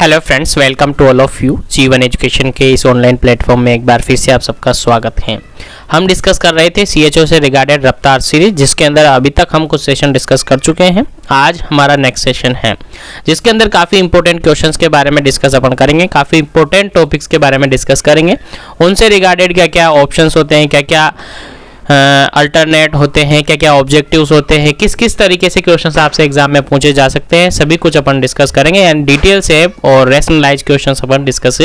Hello friends, welcome to all of you. Jeevan education के इस online platform में एक बार फिर से आप सबका स्वागत है। हम डिस्कस कर रहे थे सीएचओ से रिगार्डेड रफ्तार सीरीज, जिसके अंदर अभी तक हम कुछ सेशन डिस्कस कर चुके हैं। आज हमारा नेक्स्ट सेशन है, जिसके अंदर काफ़ी इंपॉर्टेंट क्वेश्चंस के बारे में डिस्कस अपन करेंगे, काफ़ी इंपॉर्टेंट टॉपिक्स के बारे में डिस्कस करेंगे। उनसे रिगार्डेड क्या क्या ऑप्शंस होते हैं, क्या क्या अल्टरनेट होते हैं, क्या क्या ऑब्जेक्टिव्स होते हैं, किस किस तरीके से क्वेश्चंस आपसे एग्जाम में पूछे जा सकते हैं, सभी कुछ अपन डिस्कस करेंगे एंड डिटेल से और रैशनलाइज क्वेश्चंस अपन डिस्कस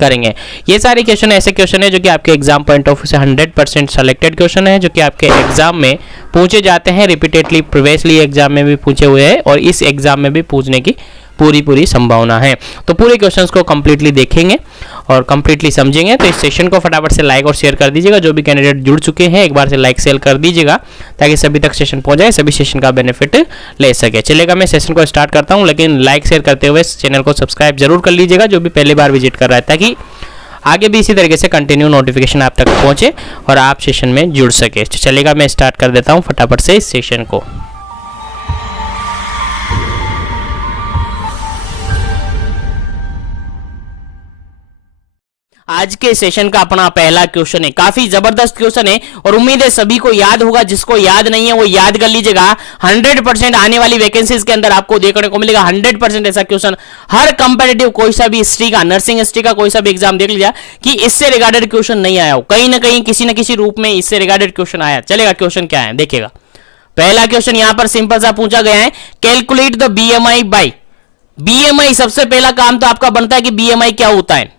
करेंगे। ये सारे क्वेश्चन ऐसे क्वेश्चन है जो कि आपके एग्जाम पॉइंट ऑफ व्यू से 100% सेलेक्टेड क्वेश्चन है, जो कि आपके एग्जाम में पूछे जाते हैं रिपीटेडली। प्रीवियसली एग्जाम में भी पूछे हुए हैं और इस एग्जाम में भी पूछने की पूरी संभावना है। तो पूरे क्वेश्चंस को कंप्लीटली देखेंगे और कंप्लीटली समझेंगे। तो इस सेशन को फटाफट से लाइक और शेयर कर दीजिएगा। जो भी कैंडिडेट जुड़ चुके हैं एक बार से लाइक शेयर कर दीजिएगा, ताकि सभी तक सेशन पहुंच जाए, सभी सेशन का बेनिफिट ले सके। चलेगा, मैं सेशन को स्टार्ट करता हूं, लेकिन लाइक शेयर करते हुए चैनल को सब्सक्राइब जरूर कर लीजिएगा, जो भी पहली बार विजिट कर रहा है, ताकि आगे भी इसी तरीके से कंटिन्यू नोटिफिकेशन आप तक पहुंचे और आप सेशन में जुड़ सके। चलेगा, मैं स्टार्ट कर देता हूँ फटाफट से इस सेशन को। आज के सेशन का अपना पहला क्वेश्चन है, काफी जबरदस्त क्वेश्चन है और उम्मीद है सभी को याद होगा। जिसको याद नहीं है वो याद कर लीजिएगा। 100% आने वाली वैकेंसीज के अंदर आपको देखने को मिलेगा 100% ऐसा क्वेश्चन। हर कंपेटिटिव कोई सा भी हिस्ट्री का, नर्सिंग हिस्ट्री का कोई सा भी एग्जाम देख लीजिए कि इससे रिगार्डेड क्वेश्चन नहीं आया हो, कहीं ना कहीं किसी न किसी रूप में इससे रिगार्डेड क्वेश्चन आया। चलेगा, क्वेश्चन क्या है देखिएगा। पहला क्वेश्चन यहां पर सिंपल सा पूछा गया है, calculate the BMI by. BMI सबसे पहला काम तो आपका बनता है कि बीएमआई क्या होता है,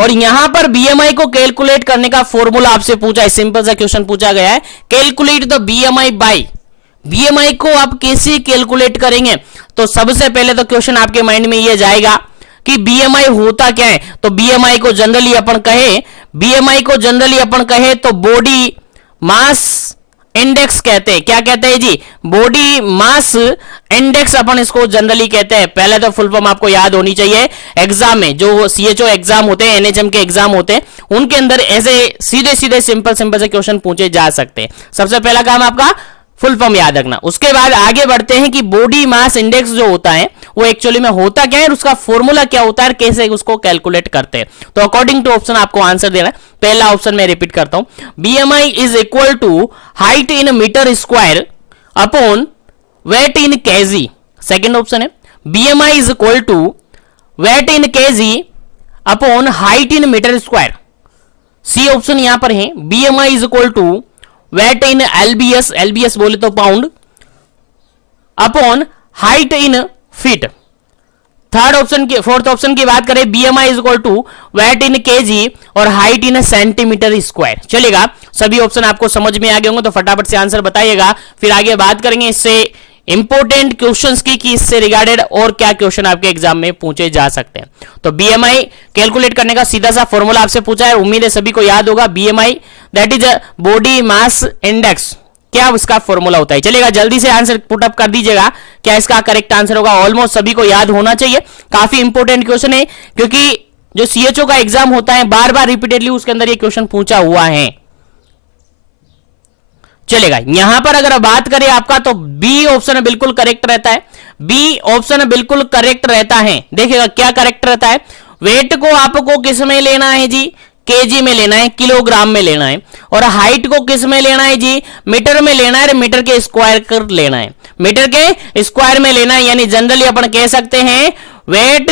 और यहां पर बीएमआई को कैलकुलेट करने का फॉर्मूला आपसे पूछा है। सिंपल सा क्वेश्चन पूछा गया है, calculate the BMI by. BMI को आप कैसे कैलकुलेट करेंगे? तो सबसे पहले तो क्वेश्चन आपके माइंड में ये जाएगा कि बीएमआई होता क्या है। तो बीएमआई को जनरली अपन कहे तो बॉडी मास इंडेक्स कहते हैं। क्या कहते हैं जी? बॉडी मास इंडेक्स अपन इसको जनरली कहते हैं। पहले तो फुल फॉर्म आपको याद होनी चाहिए। एग्जाम में जो सीएचओ एग्जाम होते हैं, एनएचएम के एग्जाम होते हैं, उनके अंदर ऐसे सीधे सीधे सिंपल से क्वेश्चन पूछे जा सकते हैं। सबसे पहला काम आपका फुल फॉर्म याद रखना। उसके बाद आगे बढ़ते हैं कि बॉडी मास इंडेक्स जो होता है वो एक्चुअली में होता क्या है, उसका फॉर्मूला क्या होता है, कैसे उसको कैलकुलेट करते हैं। तो अकॉर्डिंग टू ऑप्शन आपको आंसर देना है। पहला ऑप्शन मैं रिपीट करता हूं, BMI is equal to height in metre square upon weight in KG. Second option है, BMI is equal to weight in KG upon height in metre square. C option यहां पर है, BMI is equal to weight in LBS, LBS बोले तो pound, upon height in feet. Fourth option की बात करें, BMI is equal to weight in kg और height in centimetre square. चलेगा, सभी ऑप्शन आपको समझ में आ गए होंगे, तो फटाफट से आंसर बताइएगा। फिर आगे बात करेंगे इससे इंपॉर्टेंट क्वेश्चंस की कि इससे रिगार्डेड और क्या क्वेश्चन आपके एग्जाम में पूछे जा सकते हैं। तो बीएमआई कैलकुलेट करने का सीधा सा फॉर्मूला आपसे पूछा है, उम्मीद है सभी को याद होगा। BMI that is body mass index, क्या उसका फॉर्मूला होता है। चलेगा, जल्दी से आंसर पुट अप कर दीजिएगा, क्या इसका करेक्ट आंसर होगा। ऑलमोस्ट सभी को याद होना चाहिए। काफी इंपॉर्टेंट क्वेश्चन है, क्योंकि जो सीएचओ का एग्जाम होता है बार बार रिपीटेडली उसके अंदर ये क्वेश्चन पूछा हुआ है। चलेगा, यहां पर अगर बात करें आपका, तो बी ऑप्शन बिल्कुल करेक्ट रहता है। बी ऑप्शन बिल्कुल करेक्ट रहता है। देखिएगा क्या करेक्ट रहता है, वेट को आपको किस में लेना है जी? केजी में लेना है, किलोग्राम में लेना है। और हाइट को किस में लेना है जी? मीटर में लेना है, मीटर के स्क्वायर कर लेना है, मीटर के स्क्वायर में लेना है। यानी जनरली अपन कह सकते हैं वेट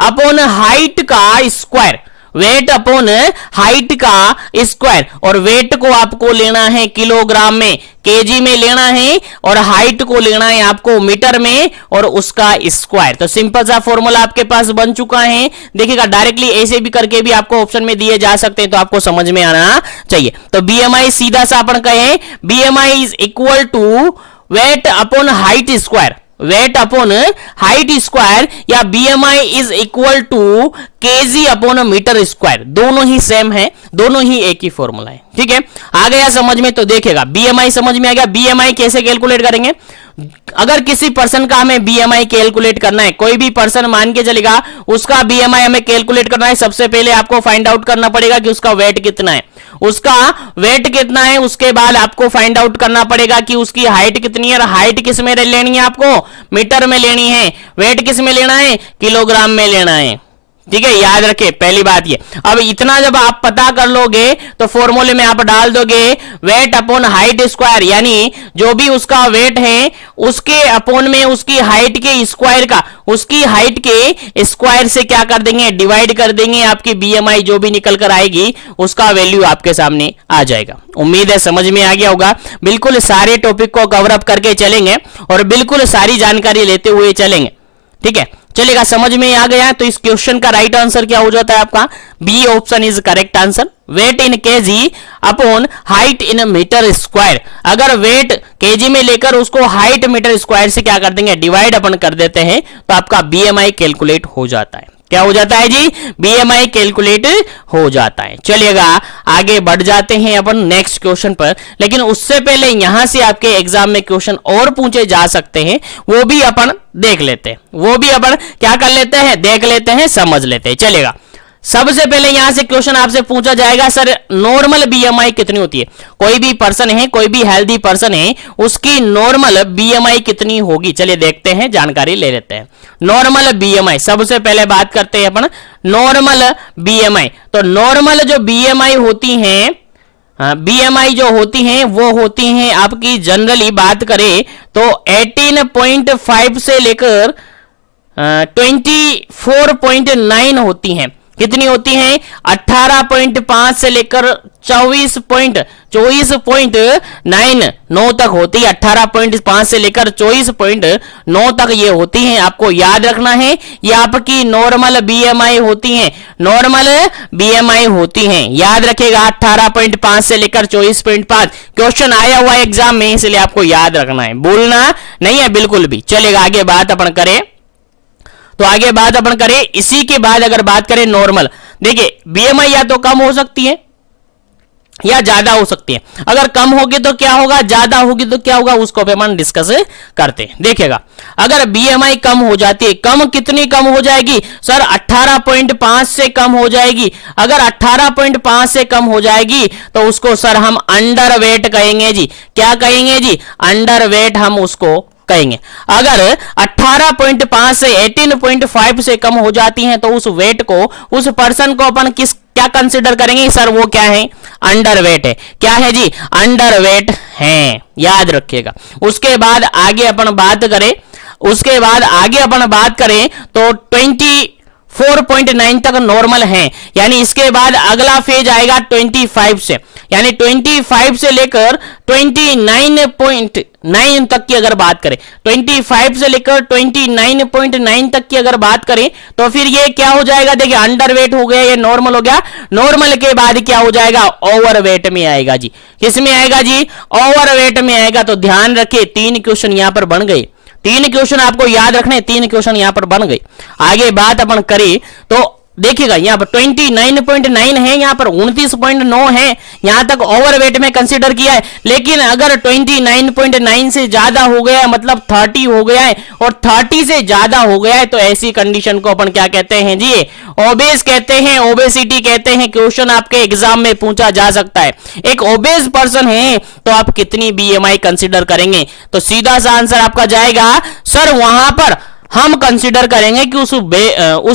अपॉन हाइट का स्क्वायर, वेट अपॉन हाइट का स्क्वायर। और वेट को आपको लेना है किलोग्राम में, केजी में लेना है, और हाइट को लेना है आपको मीटर में और उसका स्क्वायर। तो सिंपल सा फॉर्मूला आपके पास बन चुका है। देखिएगा, डायरेक्टली ऐसे भी करके भी आपको ऑप्शन में दिए जा सकते हैं, तो आपको समझ में आना चाहिए। तो बीएमआई सीधा सा अपन कहें, BMI is equal to weight upon height square, weight upon height square, या BMI is equal to KG upon metre square. दोनों ही सेम है, दोनों ही एक ही फॉर्मूला है। ठीक है, आ गया समझ में? तो देखेगा, बीएमआई समझ में आ गया। बीएमआई कैसे कैलकुलेट करेंगे? अगर किसी पर्सन का हमें बीएमआई कैलकुलेट करना है, कोई भी पर्सन मान के चलेगा, उसका बीएमआई हमें कैलकुलेट करना है, सबसे पहले आपको फाइंड आउट करना पड़ेगा कि उसका वेट कितना है। उसका वेट कितना है, उसके बाद आपको फाइंड आउट करना पड़ेगा कि उसकी हाइट कितनी है, और हाइट किस में लेनी है, आपको मीटर में लेनी है, वेट किस में लेना है, किलोग्राम में लेना है। ठीक है, याद रखे पहली बात ये। अब इतना जब आप पता कर लोगे तो फॉर्मूले में आप डाल दोगे वेट अपॉन हाइट स्क्वायर, यानी जो भी उसका वेट है उसके अपॉन में उसकी हाइट के स्क्वायर का, उसकी हाइट के स्क्वायर से क्या कर देंगे, डिवाइड कर देंगे। आपकी बीएमआई जो भी निकल कर आएगी उसका वैल्यू आपके सामने आ जाएगा। उम्मीद है समझ में आ गया होगा। बिल्कुल सारे टॉपिक को कवर अप करके चलेंगे और बिल्कुल सारी जानकारी लेते हुए चलेंगे। ठीक है, चलेगा, समझ में आ गया। तो इस क्वेश्चन का राइट आंसर क्या हो जाता है आपका, B option is correct answer. Weight in KG upon height in metre square, अगर वेट केजी में लेकर उसको हाइट मीटर स्क्वायर से क्या कर देंगे, डिवाइड अपन कर देते हैं, तो आपका बीएमआई कैलकुलेट हो जाता है। क्या हो जाता है जी, बीएमआई कैलकुलेट हो जाता है। चलिएगा आगे बढ़ जाते हैं अपन नेक्स्ट क्वेश्चन पर, लेकिन उससे पहले यहां से आपके एग्जाम में क्वेश्चन और पूछे जा सकते हैं, वो भी अपन देख लेते हैं, वो भी अपन क्या कर लेते हैं, देख लेते हैं, समझ लेते हैं। चलेगा, सबसे पहले यहां से क्वेश्चन आपसे पूछा जाएगा, सर नॉर्मल बीएमआई कितनी होती है। कोई भी पर्सन है, कोई भी हेल्दी पर्सन है, उसकी नॉर्मल बीएमआई कितनी होगी। चलिए देखते हैं, जानकारी ले लेते हैं। नॉर्मल बीएमआई, सबसे पहले बात करते हैं अपन नॉर्मल बीएमआई। तो नॉर्मल जो बीएमआई होती हैं, बीएमआई जो होती हैं वो होती हैं आपकी, जनरली बात करें तो 18.5 से लेकर 24.9 होती हैं। कितनी होती हैं, 18.5 से लेकर 24.9 तक होती है। 18.5 से लेकर 24.9 तक ये होती हैं। आपको याद रखना है ये आपकी नॉर्मल बीएमआई होती हैं, नॉर्मल बीएमआई होती हैं, याद रखेगा। 18.5 से लेकर 24.5 क्वेश्चन आया हुआ है एग्जाम में, इसलिए आपको याद रखना है, भूलना नहीं है बिल्कुल भी। चलेगा, आगे बात अपन करें तो आगे बात अपन करें इसी के बाद अगर बात करें नॉर्मल, देखिए बीएमआई या तो कम हो सकती है या ज्यादा हो सकती है। अगर कम होगी तो क्या होगा, ज्यादा होगी तो क्या होगा, उसको अपन डिस्कस करते हैं। देखिएगा, अगर बीएमआई कम हो जाती है, कम कितनी कम हो जाएगी सर, 18.5 से कम हो जाएगी। अगर 18.5 से कम हो जाएगी तो उसको सर हम अंडर वेट कहेंगे जी। क्या कहेंगे जी, अंडर वेट हम उसको कहेंगे। अगर 18.5 से 18.5 से कम हो जाती हैं तो उस वेट को, उस पर्सन को अपन किस क्या कंसीडर करेंगे सर, वो क्या है, अंडर वेट है। क्या है जी, अंडर वेट है, याद रखिएगा। उसके बाद आगे अपन बात करें, उसके बाद आगे अपन बात करें तो 24.9 तक नॉर्मल है, यानी इसके बाद अगला फेज आएगा 25 से, यानी 25 से लेकर 29.9 तक की अगर बात करें, 25 से लेकर 29.9 तक की अगर बात करें तो फिर ये क्या हो जाएगा, देखिए अंडर वेट हो गया, ये नॉर्मल हो गया। नॉर्मल के बाद क्या हो जाएगा, ओवर वेट में आएगा जी। किस में आएगा जी, ओवर वेट में आएगा। तो ध्यान रखिए 3 क्वेश्चन यहां पर बन गए, 3 क्वेश्चन आपको याद रखने, 3 क्वेश्चन यहां पर बन गए। आगे बात अपन करें तो देखिएगा यहाँ पर 29.9 है, यहाँ पर 29.9 है, यहां तक ओवरवेट में कंसीडर किया है। लेकिन अगर 29.9 से ज्यादा हो गया है, मतलब 30 हो गया है और 30 से ज्यादा हो गया है, तो ऐसी कंडीशन को अपन क्या कहते हैं जी, ओबेस कहते हैं, ओबेसिटी कहते हैं। क्वेश्चन आपके एग्जाम में पूछा जा सकता है, एक ओबेस पर्सन है तो आप कितनी बीएमआई कंसीडर करेंगे। तो सीधा सा आंसर आपका जाएगा सर, वहां पर हम कंसीडर करेंगे कि उस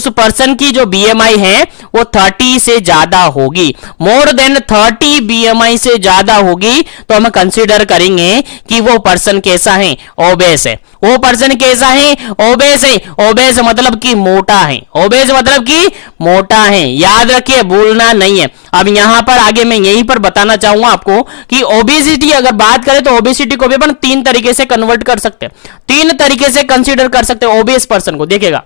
पर्सन की जो बीएमआई है वो 30 से ज्यादा होगी, मोर देन 30 बीएमआई से ज्यादा होगी, तो हम कंसीडर करेंगे कि वो पर्सन कैसा है, ओबेस है। वो पर्सन कैसा है, ओबेस है। ओबेस मतलब कि मोटा है, ओबेस मतलब कि मोटा है, याद रखिए, भूलना नहीं है। अब यहां पर आगे मैं यहीं पर बताना चाहूंगा आपको कि ओबेसिटी अगर बात करें तो ओबेसिटी को भी अपन 3 तरीके से कन्वर्ट कर सकते हैं, 3 तरीके से कंसीडर कर सकते हैं ओबेस पर्सन को। देखिएगा,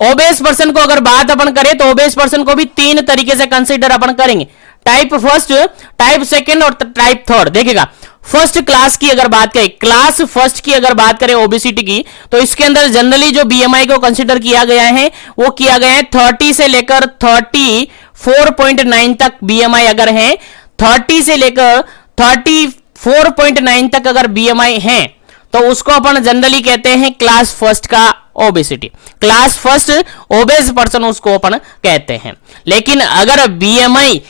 ओबेस पर्सन को अगर बात अपन करें तो ओबेस पर्सन को भी 3 तरीके से कंसीडर अपन करेंगे, टाइप फर्स्ट, टाइप सेकंड और टाइप थर्ड। देखिएगा, फर्स्ट क्लास की अगर बात करें, क्लास फर्स्ट की अगर बात करें ओबेसिटी की, तो इसके अंदर जनरली जो बीएमआई को कंसीडर किया गया है वो किया गया है 30 से लेकर 34.9 तक बीएमआई अगर है, 30 से लेकर 34.9 तक अगर बीएमआई है तो उसको अपन जनरली कहते हैं क्लास फर्स्ट का obesity, class first obese person उसको अपन कहते हैं। लेकिन अगर बीएमआई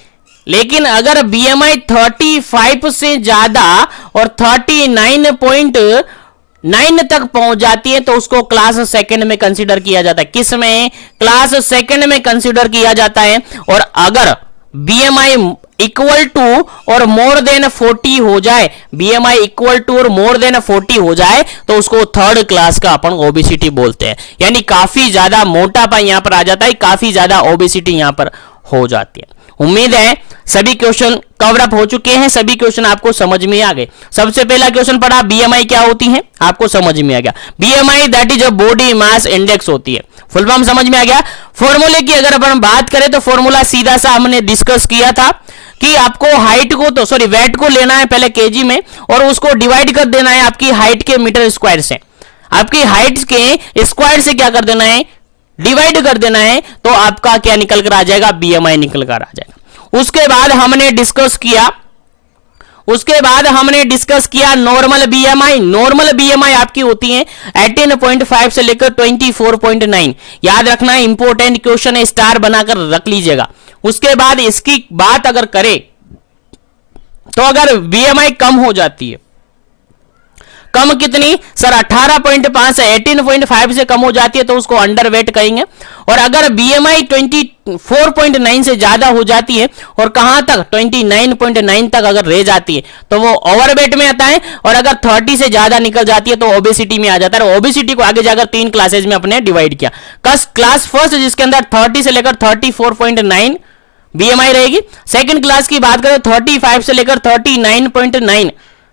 लेकिन अगर बीएमआई 35 से ज्यादा और 39.9 तक पहुंच जाती है तो उसको क्लास सेकंड में कंसीडर किया जाता है। किस में? क्लास सेकंड में कंसीडर किया जाता है। और अगर बीएमआई इक्वल टू और मोर देन 40 हो जाए, बीएमआई इक्वल टू और मोर देन 40 हो जाए तो उसको थर्ड क्लास का अपन ओबेसिटी बोलते हैं। यानी काफी ज्यादा मोटापा यहां पर आ जाता है, काफी ज्यादा ओबेसिटी यहां पर हो जाती है। उम्मीद है सभी क्वेश्चन कवर अप हो चुके हैं, सभी क्वेश्चन आपको समझ में आ गए। सबसे पहला क्वेश्चन पढ़ा, बीएमआई क्या होती है, आपको समझ में आ गया। BMI that is a body mass index होती है, फुल फॉर्म समझ में आ गया। फॉर्मूले की अगर अपन बात करें तो फॉर्मूला सीधा सा हमने डिस्कस किया था कि आपको हाइट को तो सॉरी वेट को लेना है पहले केजी में और उसको डिवाइड कर देना है आपकी हाइट के मीटर स्क्वायर से। आपकी हाइट के स्क्वायर से क्या कर देना है, डिवाइड कर देना है, तो आपका क्या निकल कर आ जाएगा, बीएमआई निकल कर आ जाएगा। उसके बाद हमने डिस्कस किया नॉर्मल बीएमआई। नॉर्मल बीएमआई आपकी होती है 18.5 से लेकर 24.9। याद रखना है, इंपॉर्टेंट क्वेश्चन है, स्टार बनाकर रख लीजिएगा। उसके बाद इसकी बात अगर करें तो अगर बीएमआई कम हो जाती है, कम कितनी सर 18.5 से 18.5 से कम हो जाती है तो उसको अंडरवेट कहेंगे। और अगर बीएमआई 24.9 से ज्यादा हो जाती है और कहां तक 29.9 तक अगर रह जाती है तो वो ओवरवेट में आता है। और अगर 30 से ज्यादा निकल जाती है तो ओबेसिटी में आ जाता है। ओबेसिटी को आगे जाकर 3 क्लासेज में अपने डिवाइड किया। क्लास फर्स्ट जिसके अंदर 30 से लेकर 34.9 बीएमआई रहेगी। सेकंड क्लास की बात करें 35 से लेकर 39.9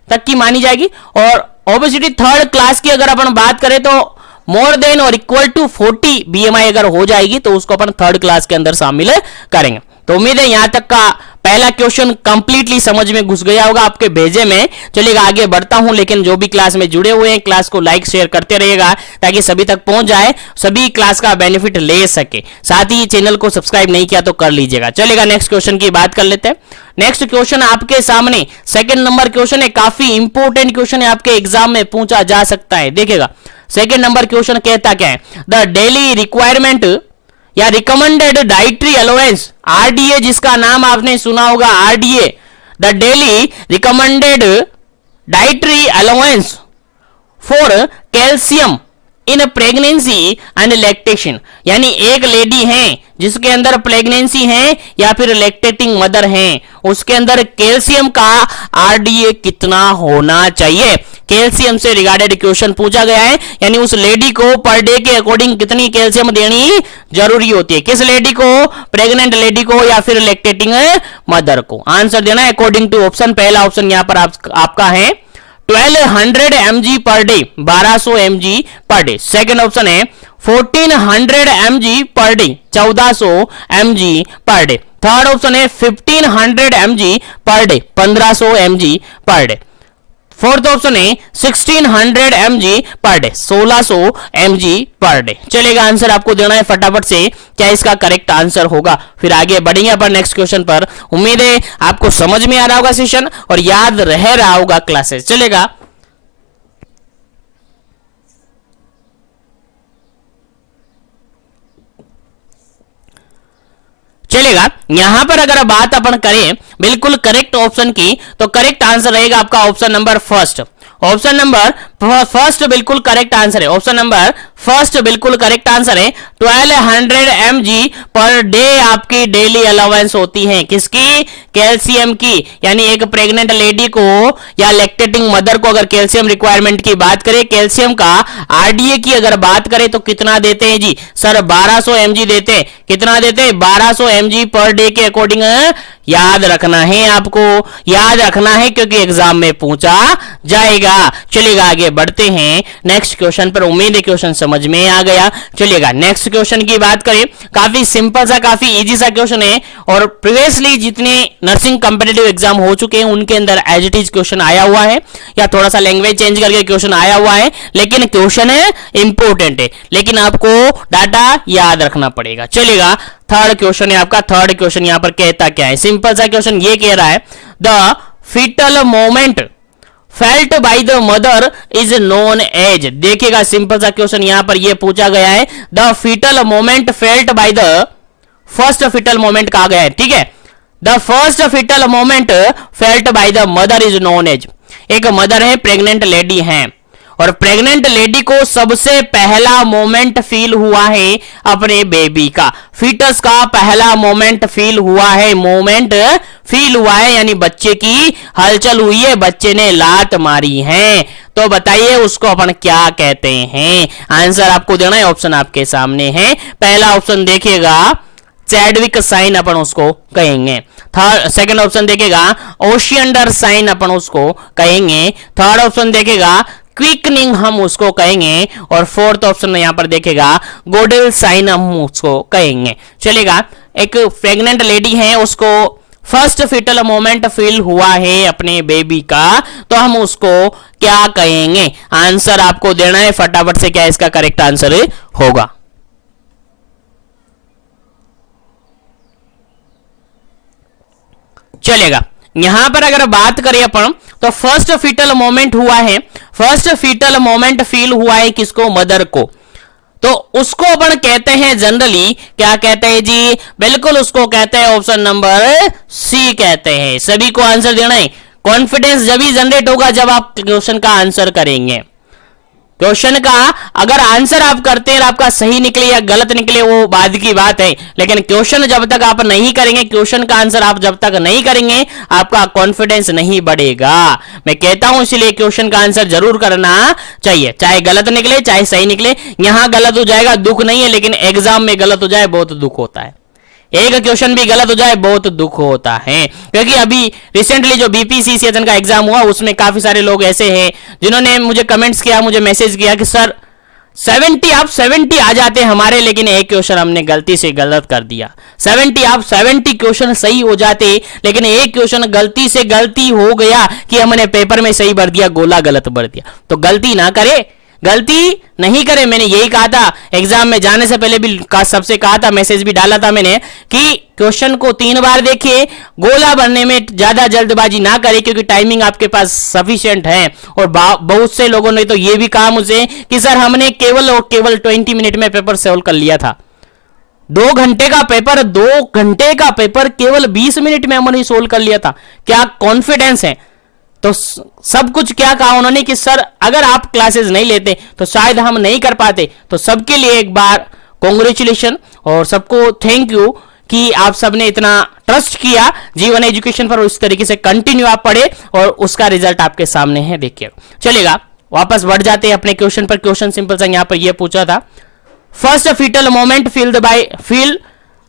तक की मानी जाएगी। और ओबेसिटी थर्ड क्लास की अगर अपन बात करें तो मोर देन और इक्वल टू 40 बीएमआई अगर हो जाएगी तो उसको अपन थर्ड क्लास के अंदर शामिल करेंगे। तो उम्मीद है यहां तक का पहला क्वेश्चन कंप्लीटली समझ में घुस गया होगा आपके भेजे में। चलिएगा आगे बढ़ता हूं, लेकिन जो भी क्लास में जुड़े हुए हैं क्लास को लाइक शेयर करते रहिएगा ताकि सभी तक पहुंच जाए, सभी क्लास का बेनिफिट ले सके। साथ ही चैनल को सब्सक्राइब नहीं किया तो कर लीजिएगा। चलिएगा नेक्स्ट क्वेश्चन की बात कर लेते हैं। नेक्स्ट क्वेश्चन आपके सामने सेकंड नंबर क्वेश्चन है, काफी इंपॉर्टेंट क्वेश्चन है, आपके एग्जाम में पूछा जा सकता है। देखिएगा सेकंड नंबर क्वेश्चन कहता क्या है, द डेली रिक्वायरमेंट या रिकमेंडेड डाइटरी अलाउंस, आरडीए जिसका नाम आपने सुना होगा, RDA the daily recommended dietary allowance for calcium in pregnancy and lactation. यानी एक लेडी है जिसके अंदर प्रेगनेंसी है या फिर लैक्टेटिंग मदर है, उसके अंदर कैल्शियम का आरडीए कितना होना चाहिए, कैल्शियम से रिगार्डेड क्वेश्चन पूछा गया है। यानी उस लेडी को पर डे के अकॉर्डिंग कितनी कैल्शियम देनी जरूरी होती है, किस लेडी को, प्रेग्नेंट लेडी को या फिर लैक्टेटिंग मदर को। आंसर देना है अकॉर्डिंग टू ऑप्शन। पहला ऑप्शन यहां पर आपका है 1200 mg per day, 1200 mg per day. Second option है 1400 mg per day, 1400 mg per day. Third option है 1500 mg per day, 1500 mg per day. Fourth option है 1600 mg per day, 1600 mg per day. चलेगा answer आपको देना है फटाफट से, क्या इसका करेक्ट आंसर होगा। फिर आगे बढ़ेंगे अपन नेक्स्ट क्वेश्चन पर। उम्मीद है आपको समझ में आ रहा होगा सेशन और याद रह रहा होगा क्लासेस। चलेगा चलेगा यहां पर अगर बात अपन करें बिल्कुल करेक्ट ऑप्शन की तो करेक्ट आंसर रहेगा आपका option number first. Option number first बिल्कुल करेक्ट आंसर है। ऑप्शन नंबर फर्स्ट बिल्कुल करेक्ट आंसर है। 1200 mg पर डे आपकी डेली अलाउंस होती है, किसकी, कैल्शियम की। यानी एक प्रेग्नेंट लेडी को या लैक्टेटिंग मदर को अगर कैल्शियम रिक्वायरमेंट की बात करें, कैल्शियम का आरडीए की अगर बात करें तो कितना देते हैं जी सर, 1200 mg देते हैं। कितना देते हैं, 1200 mg पर डे के अकॉर्डिंग। याद रखना है, आपको याद रखना है क्योंकि एग्जाम में पूछा जाएगा। चलिएगा आगे बढ़ते हैं नेक्स्ट क्वेश्चन पर। उम्मीद है क्वेश्चन समझ में आ गया। चलिएगा नेक्स्ट क्वेश्चन की बात करें, काफी सिंपल सा, काफी इजी सा क्वेश्चन है और प्रीवियसली जितने नर्सिंग कॉम्पिटिटिव एग्जाम हो चुके हैं उनके अंदर एज इट इज क्वेश्चन आया हुआ है या थोड़ा सा लैंग्वेज चेंज करके क्वेश्चन आया हुआ है, लेकिन क्वेश्चन है इंपॉर्टेंट है, लेकिन आपको डाटा याद रखना पड़ेगा। चलिएगा थर्ड क्वेश्चन है आपका। थर्ड क्वेश्चन यहां पर कहता क्या है, सिंपल सा क्वेश्चन ये कह रहा है, the fetal moment felt by the mother is known as. देखिएगा सिंपल सा क्वेश्चन यहां पर ये पूछा गया है, the fetal moment felt by the, first fetal moment कहा गया है, ठीक है। The first fetal moment felt by the mother is known as. एक मदर है, प्रेग्नेंट लेडी है, और प्रेग्नेंट लेडी को सबसे पहला मोमेंट फील हुआ है अपने बेबी का, फीटस का पहला मोमेंट फील हुआ है, मोमेंट फील हुआ है यानी बच्चे की हलचल हुई है, बच्चे ने लात मारी है। तो बताइए उसको अपन क्या कहते हैं? आंसर आपको देना है, ऑप्शन आपके सामने है। पहला ऑप्शन देखिएगा चैडविक साइन अपन उसको कहेंगे। थर्ड सेकंड ऑप्शन देखेगा ओशियंडर साइन अपन उसको कहेंगे। थर्ड ऑप्शन देखेगा क्विकनिंग हम उसको कहेंगे, और फोर्थ ऑप्शन यहां पर देखेगा गोडेल साइन हम उसको कहेंगे। चलेगा, एक प्रेग्नेंट लेडी है, उसको फर्स्ट फिटल मोमेंट फील हुआ है अपने बेबी का, तो हम उसको क्या कहेंगे? आंसर आपको देना है फटाफट से, क्या इसका करेक्ट आंसर होगा? चलेगा, यहां पर अगर बात करें अपन तो फर्स्ट फीटल मोमेंट हुआ है, फर्स्ट फीटल मोमेंट फील हुआ है किसको? मदर को। तो उसको अपन कहते हैं जनरली, क्या कहते हैं जी? बिल्कुल उसको कहते हैं ऑप्शन नंबर सी कहते हैं। सभी को आंसर देना है। कॉन्फिडेंस जब ही जनरेट होगा जब आप क्वेश्चन का आंसर करेंगे। क्वेश्चन का अगर आंसर आप करते हैं और आपका सही निकले या गलत निकले वो बाद की बात है, लेकिन क्वेश्चन जब तक आप नहीं करेंगे, क्वेश्चन का आंसर आप जब तक नहीं करेंगे, आपका कॉन्फिडेंस नहीं बढ़ेगा। मैं कहता हूं इसलिए क्वेश्चन का आंसर जरूर करना चाहिए, चाहे गलत निकले चाहे सही निकले। यहां गलत हो जाएगा दुख नहीं है, लेकिन एग्जाम में गलत हो जाए बहुत दुख होता है। एक क्वेश्चन भी गलत हो जाए बहुत दुख होता है, क्योंकि अभी रिसेंटली जो बीपीसीसीएचएन का एग्जाम हुआ उसमें काफी सारे लोग ऐसे हैं जिन्होंने मुझे कमेंट्स किया, मुझे मैसेज किया कि सर 70 आ जाते हमारे, लेकिन एक क्वेश्चन हमने गलती से गलत कर दिया। 70 क्वेश्चन सही हो जाते, लेकिन एक क्वेश्चन गलती से गलती हो गया कि हमने पेपर में सही भर दिया, गोला गलत भर दिया। तो गलती ना करे, गलती नहीं करे। मैंने यही कहा था एग्जाम में जाने से पहले भी, सबसे कहा था, मैसेज भी डाला था मैंने कि क्वेश्चन को 3 बार देखिए, गोला भरने में ज्यादा जल्दबाजी ना करे, क्योंकि टाइमिंग आपके पास सफिशिएंट है। और बहुत से लोगों ने तो ये भी कहा मुझे कि सर हमने केवल और केवल 20 मिनट में पेपर सॉल्व कर लिया था। 2 घंटे का पेपर केवल 20 मिनट में हमने सोल्व कर लिया था। क्या कॉन्फिडेंस है? तो सब कुछ क्या कहा उन्होंने कि सर अगर आप क्लासेस नहीं लेते तो शायद हम नहीं कर पाते। तो सबके लिए एक बार कॉन्ग्रेचुलेशन और सबको थैंक यू कि आप सबने इतना ट्रस्ट किया जीवन एजुकेशन पर, और इस तरीके से कंटिन्यू आप पढ़े और उसका रिजल्ट आपके सामने है, देखिए। चलेगा, वापस बढ़ जाते हैं अपने क्वेश्चन पर। क्वेश्चन सिंपल सा यहां पर यह पूछा था, first fetal moment feel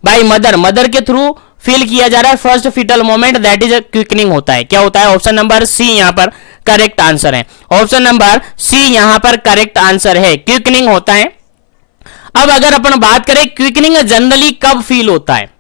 by mother के थ्रू फील किया जा रहा है first fetal moment, that is quickening होता है। क्या होता है? ऑप्शन नंबर सी यहां पर करेक्ट आंसर है। ऑप्शन नंबर सी यहां पर करेक्ट आंसर है, क्विकनिंग होता है। अब अगर अपन बात करें क्विकनिंग जनरली कब फील होता है,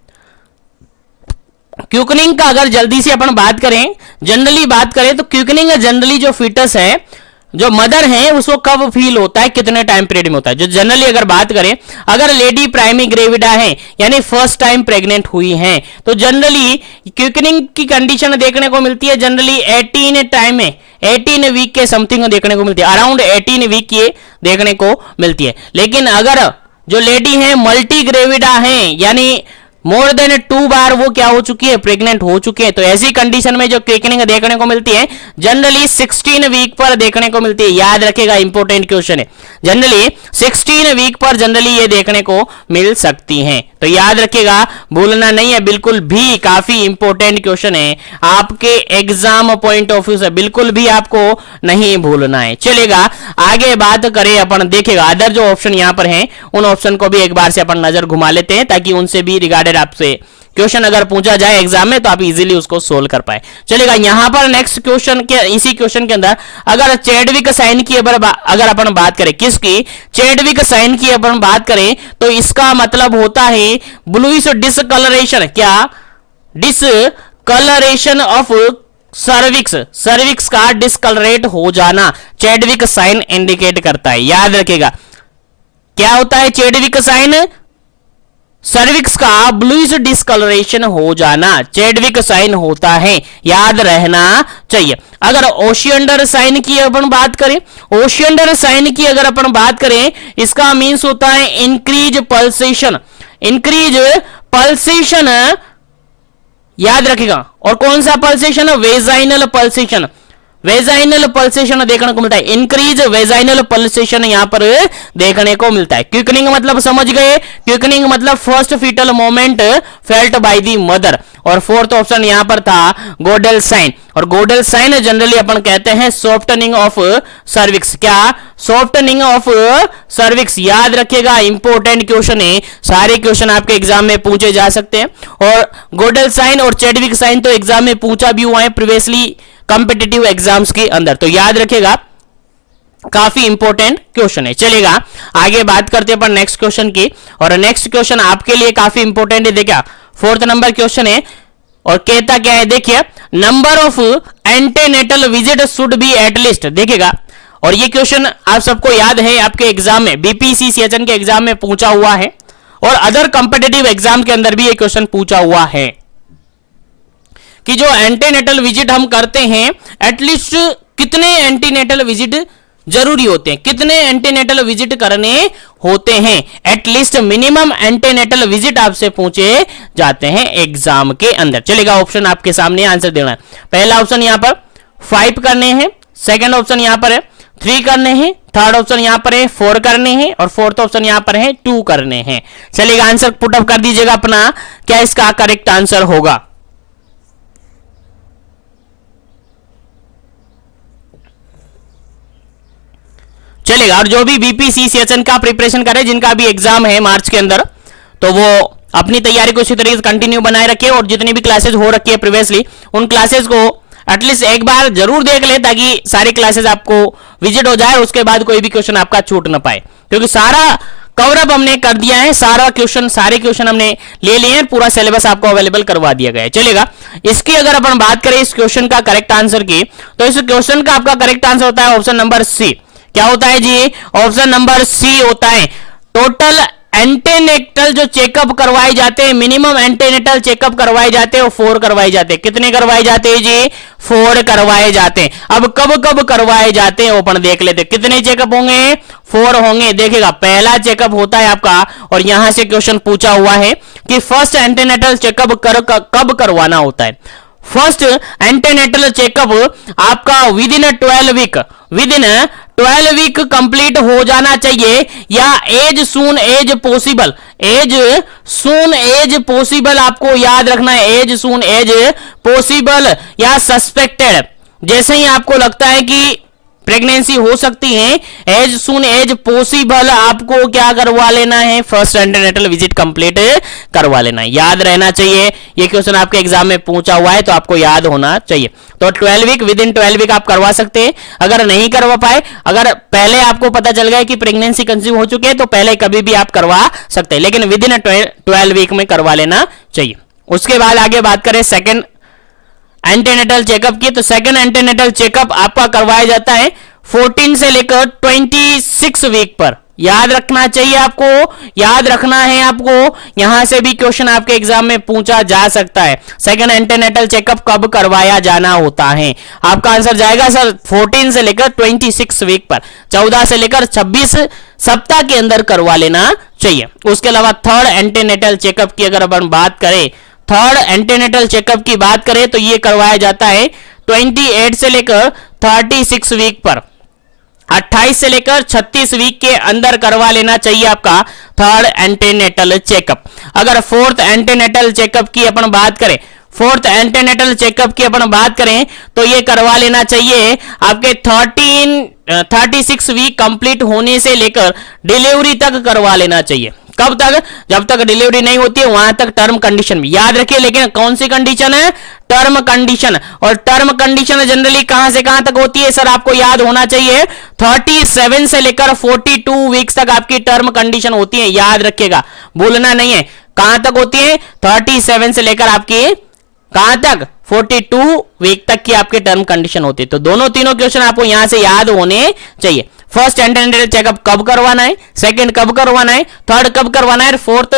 क्विकनिंग का अगर जल्दी से अपन बात करें, जनरली बात करें तो क्विकनिंग जनरली जो फीटस है, जो मदर है, उसको कब फील होता है, कितने टाइम पीरियड में होता है? जो जनरली अगर बात करें, अगर लेडी प्राइमी ग्रेविडा है यानी फर्स्ट टाइम प्रेग्नेंट हुई है, तो जनरली क्विकनिंग की कंडीशन देखने को मिलती है जनरली 18 वीक के समथिंग देखने को मिलती है, अराउंड 18 वीक की देखने को मिलती है। लेकिन अगर जो लेडी है मल्टी ग्रेविडा है यानी मोर देन 2 बार वो क्या हो चुकी है, प्रेग्नेंट हो चुकी है, तो ऐसी कंडीशन में जो क्विकनिंग देखने को मिलती है जनरली 16 वीक पर देखने को मिलती है। याद रखेगा, इंपॉर्टेंट क्वेश्चन है। जनरली 16 वीक पर जनरली ये देखने को मिल सकती है, तो याद रखिएगा, भूलना नहीं है बिल्कुल भी। काफी इंपॉर्टेंट क्वेश्चन है, आपके एग्जाम पॉइंट ऑफ व्यू से बिल्कुल भी आपको नहीं भूलना है। चलेगा, आगे बात करें अपन, देखेगा अदर जो ऑप्शन यहां पर हैं उन ऑप्शन को भी एक बार से अपन नजर घुमा लेते हैं, ताकि उनसे भी रिगार्डेड आपसे क्वेश्चन अगर पूछा जाए एग्जाम में तो आप इजीली उसको सोल्व कर पाए। चलेगा, यहां पर नेक्स्ट क्वेश्चन के, इसी क्वेश्चन के अंदर अगर चैडविक साइन की अगर अपन बात करें, किसकी? चैडविक साइन की अपन बात करें तो इसका मतलब होता है ब्लूइश डिसकलरेशन। क्या? डिसकलरेशन ऑफ सर्विक्स का डिसकलरेट हो जाना चैडविक साइन इंडिकेट करता है। याद रखेगा, क्या होता है चैडविक साइन? सर्विक्स का ब्लूइश डिस्कलरेशन हो जाना चैडविक साइन होता है, याद रहना चाहिए। अगर ओशियंडर साइन की अपन बात करें, ओशियंडर साइन की अगर अपन बात करें, इसका मीन्स होता है इंक्रीज पल्सेशन याद रखेगा। और कौन सा पल्सेशन है? Vaginal pulsation. वेजाइनल पल्सेशन देखने को मिलता है, इंक्रीज वेजाइनल पल्सेशन यहां पर देखने को मिलता है। क्विकनिंग मतलब समझ गए, क्विकनिंग मतलब first fetal moment felt by the mother. और फोर्थ ऑप्शन यहां पर था गोडल साइन, और गोडल साइन जनरली अपन कहते हैं सॉफ्टनिंग ऑफ सर्विक्स। क्या? Softening of cervix. याद रखिएगा, इंपॉर्टेंट क्वेश्चन है, सारे क्वेश्चन आपके एग्जाम में पूछे जा सकते हैं। और गोडल साइन और चेडविक साइन तो एग्जाम में पूछा भी हुआ है प्रीवियसली कॉम्पिटिटिव एग्जाम्स के अंदर, तो याद रखेगा, काफी इंपॉर्टेंट क्वेश्चन है। चलेगा आगे बात करते हैं अपन नेक्स्ट क्वेश्चन की, और नेक्स्ट क्वेश्चन आपके लिए काफी इंपॉर्टेंट है। देखिए फोर्थ नंबर क्वेश्चन है, और कहता क्या है? देखिए, number of antenatal visit should be at least. देखिएगा, और ये क्वेश्चन आप सबको याद है, आपके एग्जाम में बीपीसीसीएचएन के एग्जाम में पूछा हुआ है, और अदर कॉम्पिटिटिव एग्जाम के अंदर भी ये क्वेश्चन पूछा हुआ है कि जो एंटीनेटल विजिट हम करते हैं, एटलीस्ट कितने एंटीनेटल विजिट जरूरी होते हैं, कितने एंटीनेटल विजिट करने होते हैं। एटलीस्ट मिनिमम एंटीनेटल विजिट आपसे पूछे जाते हैं एग्जाम के अंदर। चलेगा, ऑप्शन आपके सामने आंसर देना है। पहला ऑप्शन यहां पर 5 करने हैं, सेकंड ऑप्शन यहां पर है 3 करने हैं, थर्ड ऑप्शन यहां पर है 4 करने हैं, और फोर्थ ऑप्शन यहां पर है 2 करने हैं। चलेगा, आंसर पुटअप कर दीजिएगा अपना, क्या इसका करेक्ट आंसर होगा। चलेगा, और जो भी बीपीसीसीएचएन का प्रिपरेशन करे, जिनका भी एग्जाम है मार्च के अंदर, तो वो अपनी तैयारी को इसी तरीके से कंटिन्यू बनाए रखे, और जितनी भी क्लासेस हो रखी है प्रीवियसली, उन क्लासेस को एटलीस्ट एक बार जरूर देख ले, ताकि सारी क्लासेस आपको विजिट हो जाए, उसके बाद कोई भी क्वेश्चन आपका छूट ना पाए, क्योंकि सारा कवरअप हमने कर दिया है, सारे क्वेश्चन हमने ले लिए हैं, पूरा सिलेबस आपको अवेलेबल करवा दिया गया है। चलेगा, इसकी अगर अपन बात करें इस क्वेश्चन का करेक्ट आंसर की, तो इस क्वेश्चन का आपका करेक्ट आंसर होता है ऑप्शन नंबर सी। क्या होता है जी? ऑप्शन नंबर सी होता है। टोटल एंटेनेटल जो चेकअप करवाए जाते हैं, मिनिमम एंटेनेटल चेकअप करवाए जाते हैं, वो 4 करवाए जाते हैं। कितने करवाए जाते हैं जी? 4 करवाए जाते हैं। अब कब कब करवाए जाते हैं अपन देख लेते हैं। कितने चेकअप होंगे? 4 होंगे। देखिएगा, पहला चेकअप होता है आपका, और यहां से क्वेश्चन पूछा हुआ है कि फर्स्ट एंटेनेटल चेकअप कब करवाना होता है। फर्स्ट एंटेनेटल चेकअप आपका विद इन 12 वीक कंप्लीट हो जाना चाहिए, या एज सून एज पॉसिबल आपको याद रखना है। एज सून एज पॉसिबल या सस्पेक्टेड, जैसे ही आपको लगता है कि प्रेगनेंसी हो सकती है, एज सून एज पॉसिबल आपको क्या करवा लेना है? फर्स्ट एंटीनेटल विजिट कंप्लीट करवा लेना है। याद रहना चाहिए, ये क्वेश्चन आपके एग्जाम में पूछा हुआ है, तो आपको याद होना चाहिए। तो 12 वीक, विद इन 12 वीक आप करवा सकते हैं। अगर नहीं करवा पाए, अगर पहले आपको पता चल गया कि प्रेगनेंसी कंसीव हो चुके हैं, तो पहले कभी भी आप करवा सकते हैं, लेकिन विद इन 12 वीक में करवा लेना चाहिए। उसके बाद आगे बात करें सेकेंड एंटीनेटल चेकअप की, तो सेकंड एंटीनेटल चेकअप आपका करवाया जाता है 14 से लेकर 26 वीक पर। याद रखना चाहिए आपको, याद रखना है आपको, यहां से भी क्वेश्चन आपके एग्जाम में पूछा जा सकता है। सेकंड एंटीनेटल चेकअप कब करवाया जाना होता है? आपका आंसर जाएगा सर 14 से लेकर 26 वीक पर, 14 से लेकर 26 सप्ताह के अंदर करवा लेना चाहिए। उसके अलावा थर्ड एंटीनेटल चेकअप की अगर अपन बात करें, थर्ड एंटीनेटल चेकअप की बात करें, तो ये करवाया जाता है 28 से लेकर 36 वीक पर, 28 से लेकर 36 वीक के अंदर करवा लेना चाहिए आपका थर्ड एंटीनेटल चेकअप। अगर फोर्थ एंटीनेटल चेकअप की अपन बात करें, फोर्थ एंटीनेटल चेकअप की अपन बात करें, तो ये करवा लेना चाहिए आपके 36 वीक कंप्लीट होने से लेकर डिलीवरी तक करवा लेना चाहिए। कब तक? जब तक डिलीवरी नहीं होती है, वहां तक टर्म कंडीशन भी याद रखिए। लेकिन कौन सी कंडीशन है? Term condition. और टर्म कंडीशन जनरली कहां से कहां तक होती है सर? आपको याद होना चाहिए 37 से लेकर 42 वीक्स तक आपकी टर्म कंडीशन होती है। याद रखिएगा, भूलना नहीं है। कहां तक होती है? 37 से लेकर आपकी कहां तक? 42 वीक तक की आपके टर्म कंडीशन होती है। तो दोनों तीनों क्वेश्चन आपको यहां से याद होने चाहिए। फर्स्ट एंटीनेटल चेकअप कब करवाना है, सेकंड कब करवाना है, थर्ड कब करवाना है, फोर्थ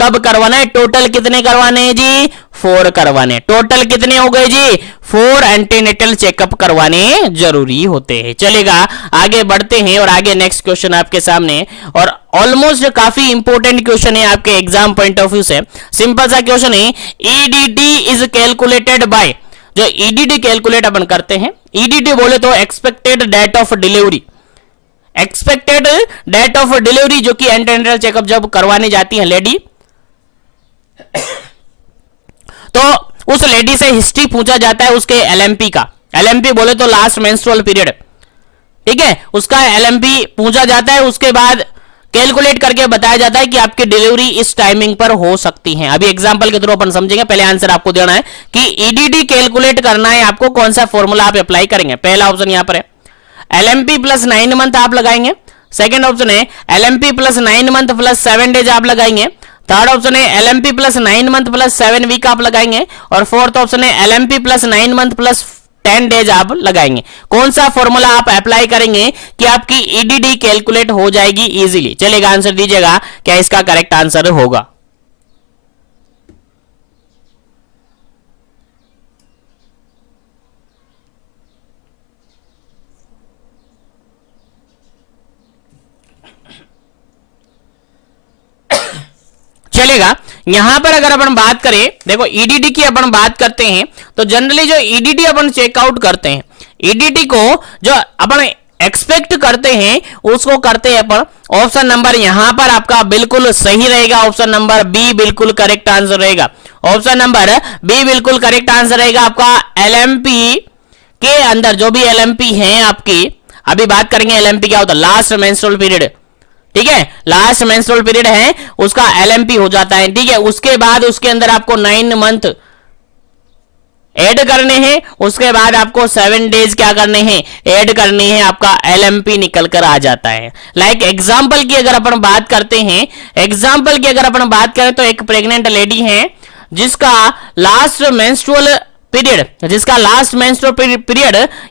कब करवाना है। टोटल कितने करवाने हैं जी? 4 करवाने। टोटल कितने हो गए जी? 4 एंटीनेटल चेकअप करवाने जरूरी होते हैं। चलेगा, आगे बढ़ते हैं और आगे नेक्स्ट क्वेश्चन आपके सामने, और ऑलमोस्ट काफी इंपॉर्टेंट क्वेश्चन है आपके एग्जाम पॉइंट ऑफ व्यू से। सिंपल सा क्वेश्चन है, ईडीडी इज कैलकुलेटेड बाय। जो ईडीडी कैलकुलेट अपन करते हैं, ईडीडी बोले तो expected date of delivery. Expected date of delivery जो कि एंटीनेटल चेकअप जब करवाने जाती है लेडी, तो उस लेडी से हिस्ट्री पूछा जाता है उसके एलएमपी का। एलएमपी बोले तो लास्ट मेंस्ट्रुअल पीरियड, ठीक है, उसका एलएमपी पूछा जाता है। उसके बाद कैलकुलेट करके बताया जाता है कि आपकी डिलीवरी इस टाइमिंग पर हो सकती है। अभी एग्जांपल के थ्रू अपन समझेंगे। पहले आंसर आपको देना है कि ईडीडी कैलकुलेट करना है आपको, कौन सा फॉर्मूला आप अप्लाई करेंगे। पहला ऑप्शन यहां पर है एलएमपी प्लस 9 मंथ आप लगाएंगे। सेकंड ऑप्शन है LMP plus 9 month plus 7 days आप लगाएंगे। थर्ड ऑप्शन है LMP plus 9 month plus 7 week आप लगाएंगे। और फोर्थ ऑप्शन है LMP plus 9 month plus 10 days आप लगाएंगे। कौन सा फॉर्मूला आप अप्लाई करेंगे कि आपकी ईडीडी कैलकुलेट हो जाएगी इजीली? चलेगा, आंसर दीजिएगा, क्या इसका करेक्ट आंसर होगा? चलेगा, यहां पर अगर अपन बात करें, देखो ईडीडी की अपन बात करते हैं तो जनरली जो ईडीडी अपन चेकआउट करते हैं, ईडीडी को जो अपन एक्सपेक्ट करते हैं उसको करते हैं अपन। ऑप्शन नंबर यहां पर आपका बिल्कुल सही रहेगा, ऑप्शन नंबर बी बिल्कुल करेक्ट आंसर रहेगा। ऑप्शन नंबर बी बिल्कुल करेक्ट आंसर रहेगा आपका। एलएमपी के अंदर जो भी एलएमपी है आपकी, अभी बात करेंगे एलएमपी क्या होता है, लास्ट मेंस्ट्रुअल पीरियड, ठीक है, लास्ट मेंस्ट्रुअल पीरियड है उसका एलएमपी हो जाता है, ठीक है। उसके बाद उसके अंदर आपको 9 मंथ ऐड करने हैं, उसके बाद आपको 7 डेज क्या करने हैं, ऐड करने हैं, आपका एलएमपी निकल कर आ जाता है। लाइक एग्जांपल की अगर अपन बात करते हैं, एग्जांपल की अगर अपन बात करें तो एक प्रेग्नेंट लेडी है जिसका लास्ट मेंस्ट्रुअल पीरियड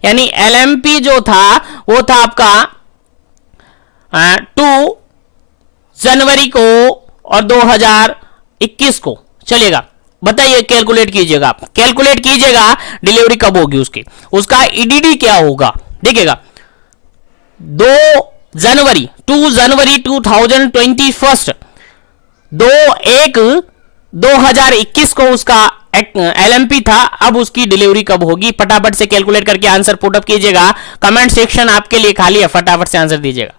यानी एलएमपी जो था वो था आपका 2 जनवरी को और 2021 को। चलिएगा, बताइए, कैलकुलेट कीजिएगा, आप कैलकुलेट कीजिएगा डिलीवरी कब होगी उसकी, उसका ईडीडी क्या होगा। देखिएगा 2 जनवरी 2021 2/1/2021 को उसका एलएमपी था। अब उसकी डिलीवरी कब होगी, फटाफट से कैलकुलेट करके आंसर पुटअप कीजिएगा। कमेंट सेक्शन आपके लिए खाली है, फटाफट से आंसर दीजिएगा।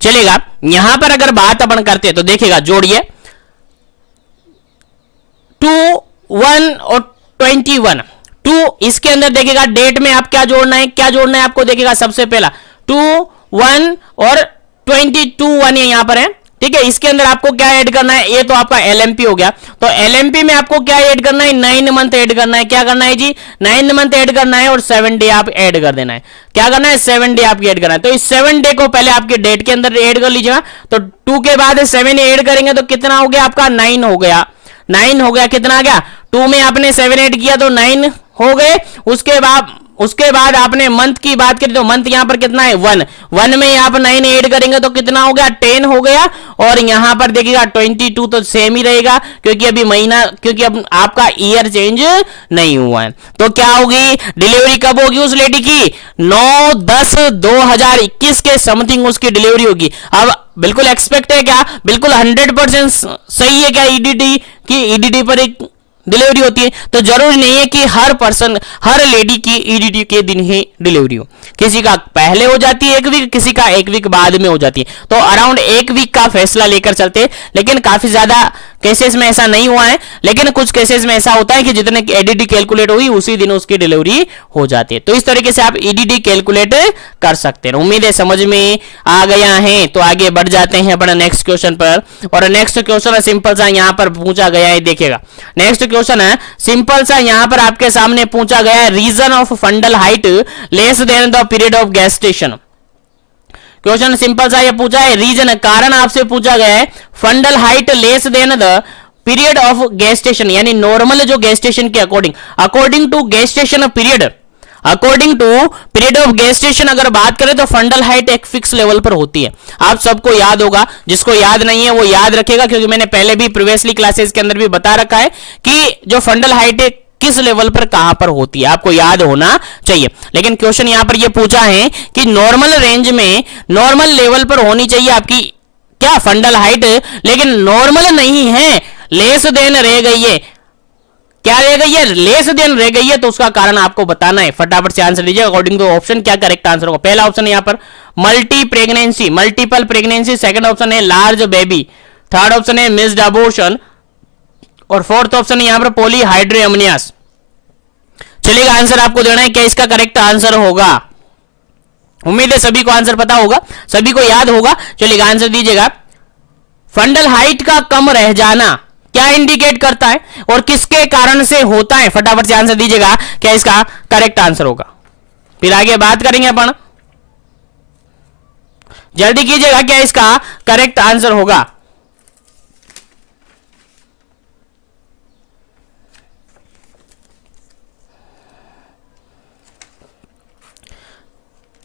चलेगा, यहां पर अगर बात अपन करते हैं तो देखिएगा, जोड़िए 2, 1 और 21। 2 इसके अंदर देखिएगा डेट में आप क्या जोड़ना है, क्या जोड़ना है आपको, देखिएगा सबसे पहला 2, 1 और 22 1 यहां पर है, ठीक है। इसके अंदर आपको क्या ऐड करना है, ये तो आपका एलएमपी हो गया, तो एलएमपी में आपको क्या ऐड करना है, 9 मंथ ऐड करना है। क्या करना है जी, 9 मंथ ऐड करना है और 7 डे आप ऐड कर देना है। क्या करना है, 7 डे आप ऐड करना है। तो इस 7 डे को पहले आपके डेट के अंदर ऐड कर लीजिएगा। तो 2 के बाद 7 ऐड करेंगे तो कितना हो गया आपका, 9 हो गया। 9 हो गया, कितना आ गया, 2 में आपने 7 ऐड किया तो 9 हो गए। उसके बाद आपने मंथ की बात करी तो मंथ यहां पर कितना है, 1 में आप 9 ऐड करेंगे तो कितना हो गया, 10 हो गया। और यहां पर देखिएगा 22 तो सेम ही रहेगा, क्योंकि अभी महीना, क्योंकि अब आपका ईयर चेंज नहीं हुआ है। तो क्या होगी, डिलीवरी कब होगी उस लेडी की, 9/10/2021 के समथिंग उसकी डिलीवरी होगी। अब बिल्कुल एक्सपेक्ट है क्या, बिल्कुल 100% सही है क्या ईडीडी की, ईडीडी पर एक डिलीवरी होती है। तो जरूरी नहीं है कि हर लेडी की ईडीडी के दिन ही डिलीवरी हो, किसी का पहले हो जाती है 1 वीक, किसी का 1 वीक बाद में हो जाती है। तो अराउंड 1 वीक का फैसला लेकर चलते हैं, लेकिन काफी ज्यादा केसेस में ऐसा नहीं हुआ है, लेकिन कुछ केसेस में ऐसा होता है कि जितने ईडीडी कैलकुलेट हुई उसी दिन उसकी डिलीवरी हो जाती है। तो इस तरीके से आप ईडीडी कैलकुलेट कर सकते हैं। उम्मीद है समझ में आ गया है। तो आगे बढ़ जाते हैं अपना नेक्स्ट क्वेश्चन पर, और नेक्स्ट क्वेश्चन सिंपल सा यहां पर पूछा गया है। देखिएगा नेक्स्ट क्वेश्चन है सिंपल सा, यहां पर आपके सामने पूछा गया है, reason of fundal height less than the period of gestation. Question simple सा ये पूछा है, रीजन कारण आपसे पूछा गया है, fundal height less than the period of gestation, यानी नॉर्मल जो गेस्टेशन के according to gestation period, according to period of gestation अगर बात करें तो फंडल हाइट एक फिक्स लेवल पर होती है। आप सबको याद होगा, जिसको याद नहीं है वो याद रखेगा, क्योंकि मैंने पहले भी प्रीवियसली क्लासेस के अंदर भी बता रखा है कि जो फंडल हाइट है किस लेवल पर कहां पर होती है, आपको याद होना चाहिए। लेकिन क्वेश्चन यहां पर ये पूछा है कि नॉर्मल रेंज में, नॉर्मल लेवल पर होनी चाहिए आपकी क्या फंडल हाइट, लेकिन नॉर्मल नहीं है, लेस देन रह गई है। क्या रह गई है? लेस देन रह गई है, तो उसका कारण आपको बताना है। फटाफट से आंसर दीजिए अकॉर्डिंग टू ऑप्शन, क्या करेक्ट आंसर होगा। पहला ऑप्शन है यहां पर multi pregnancy, multiple pregnancy, second option है लार्ज बेबी, थर्ड ऑप्शन है मिस्ड अबॉर्शन, और फोर्थ ऑप्शन है यहां पर पॉलीहाइड्रोएमनियास। चलिएगा, आंसर आपको देना है, क्या इसका करेक्ट आंसर होगा। उम्मीद है सभी को आंसर पता होगा, सभी को याद होगा। चलिएगा, आंसर दीजिएगा। फंडल हाइट का कम रह जाना क्या इंडिकेट करता है और किसके कारण से होता है? फटाफट से आंसर दीजिएगा, क्या इसका करेक्ट आंसर होगा। फिर आगे बात करेंगे अपन, जल्दी कीजिएगा, क्या इसका करेक्ट आंसर होगा।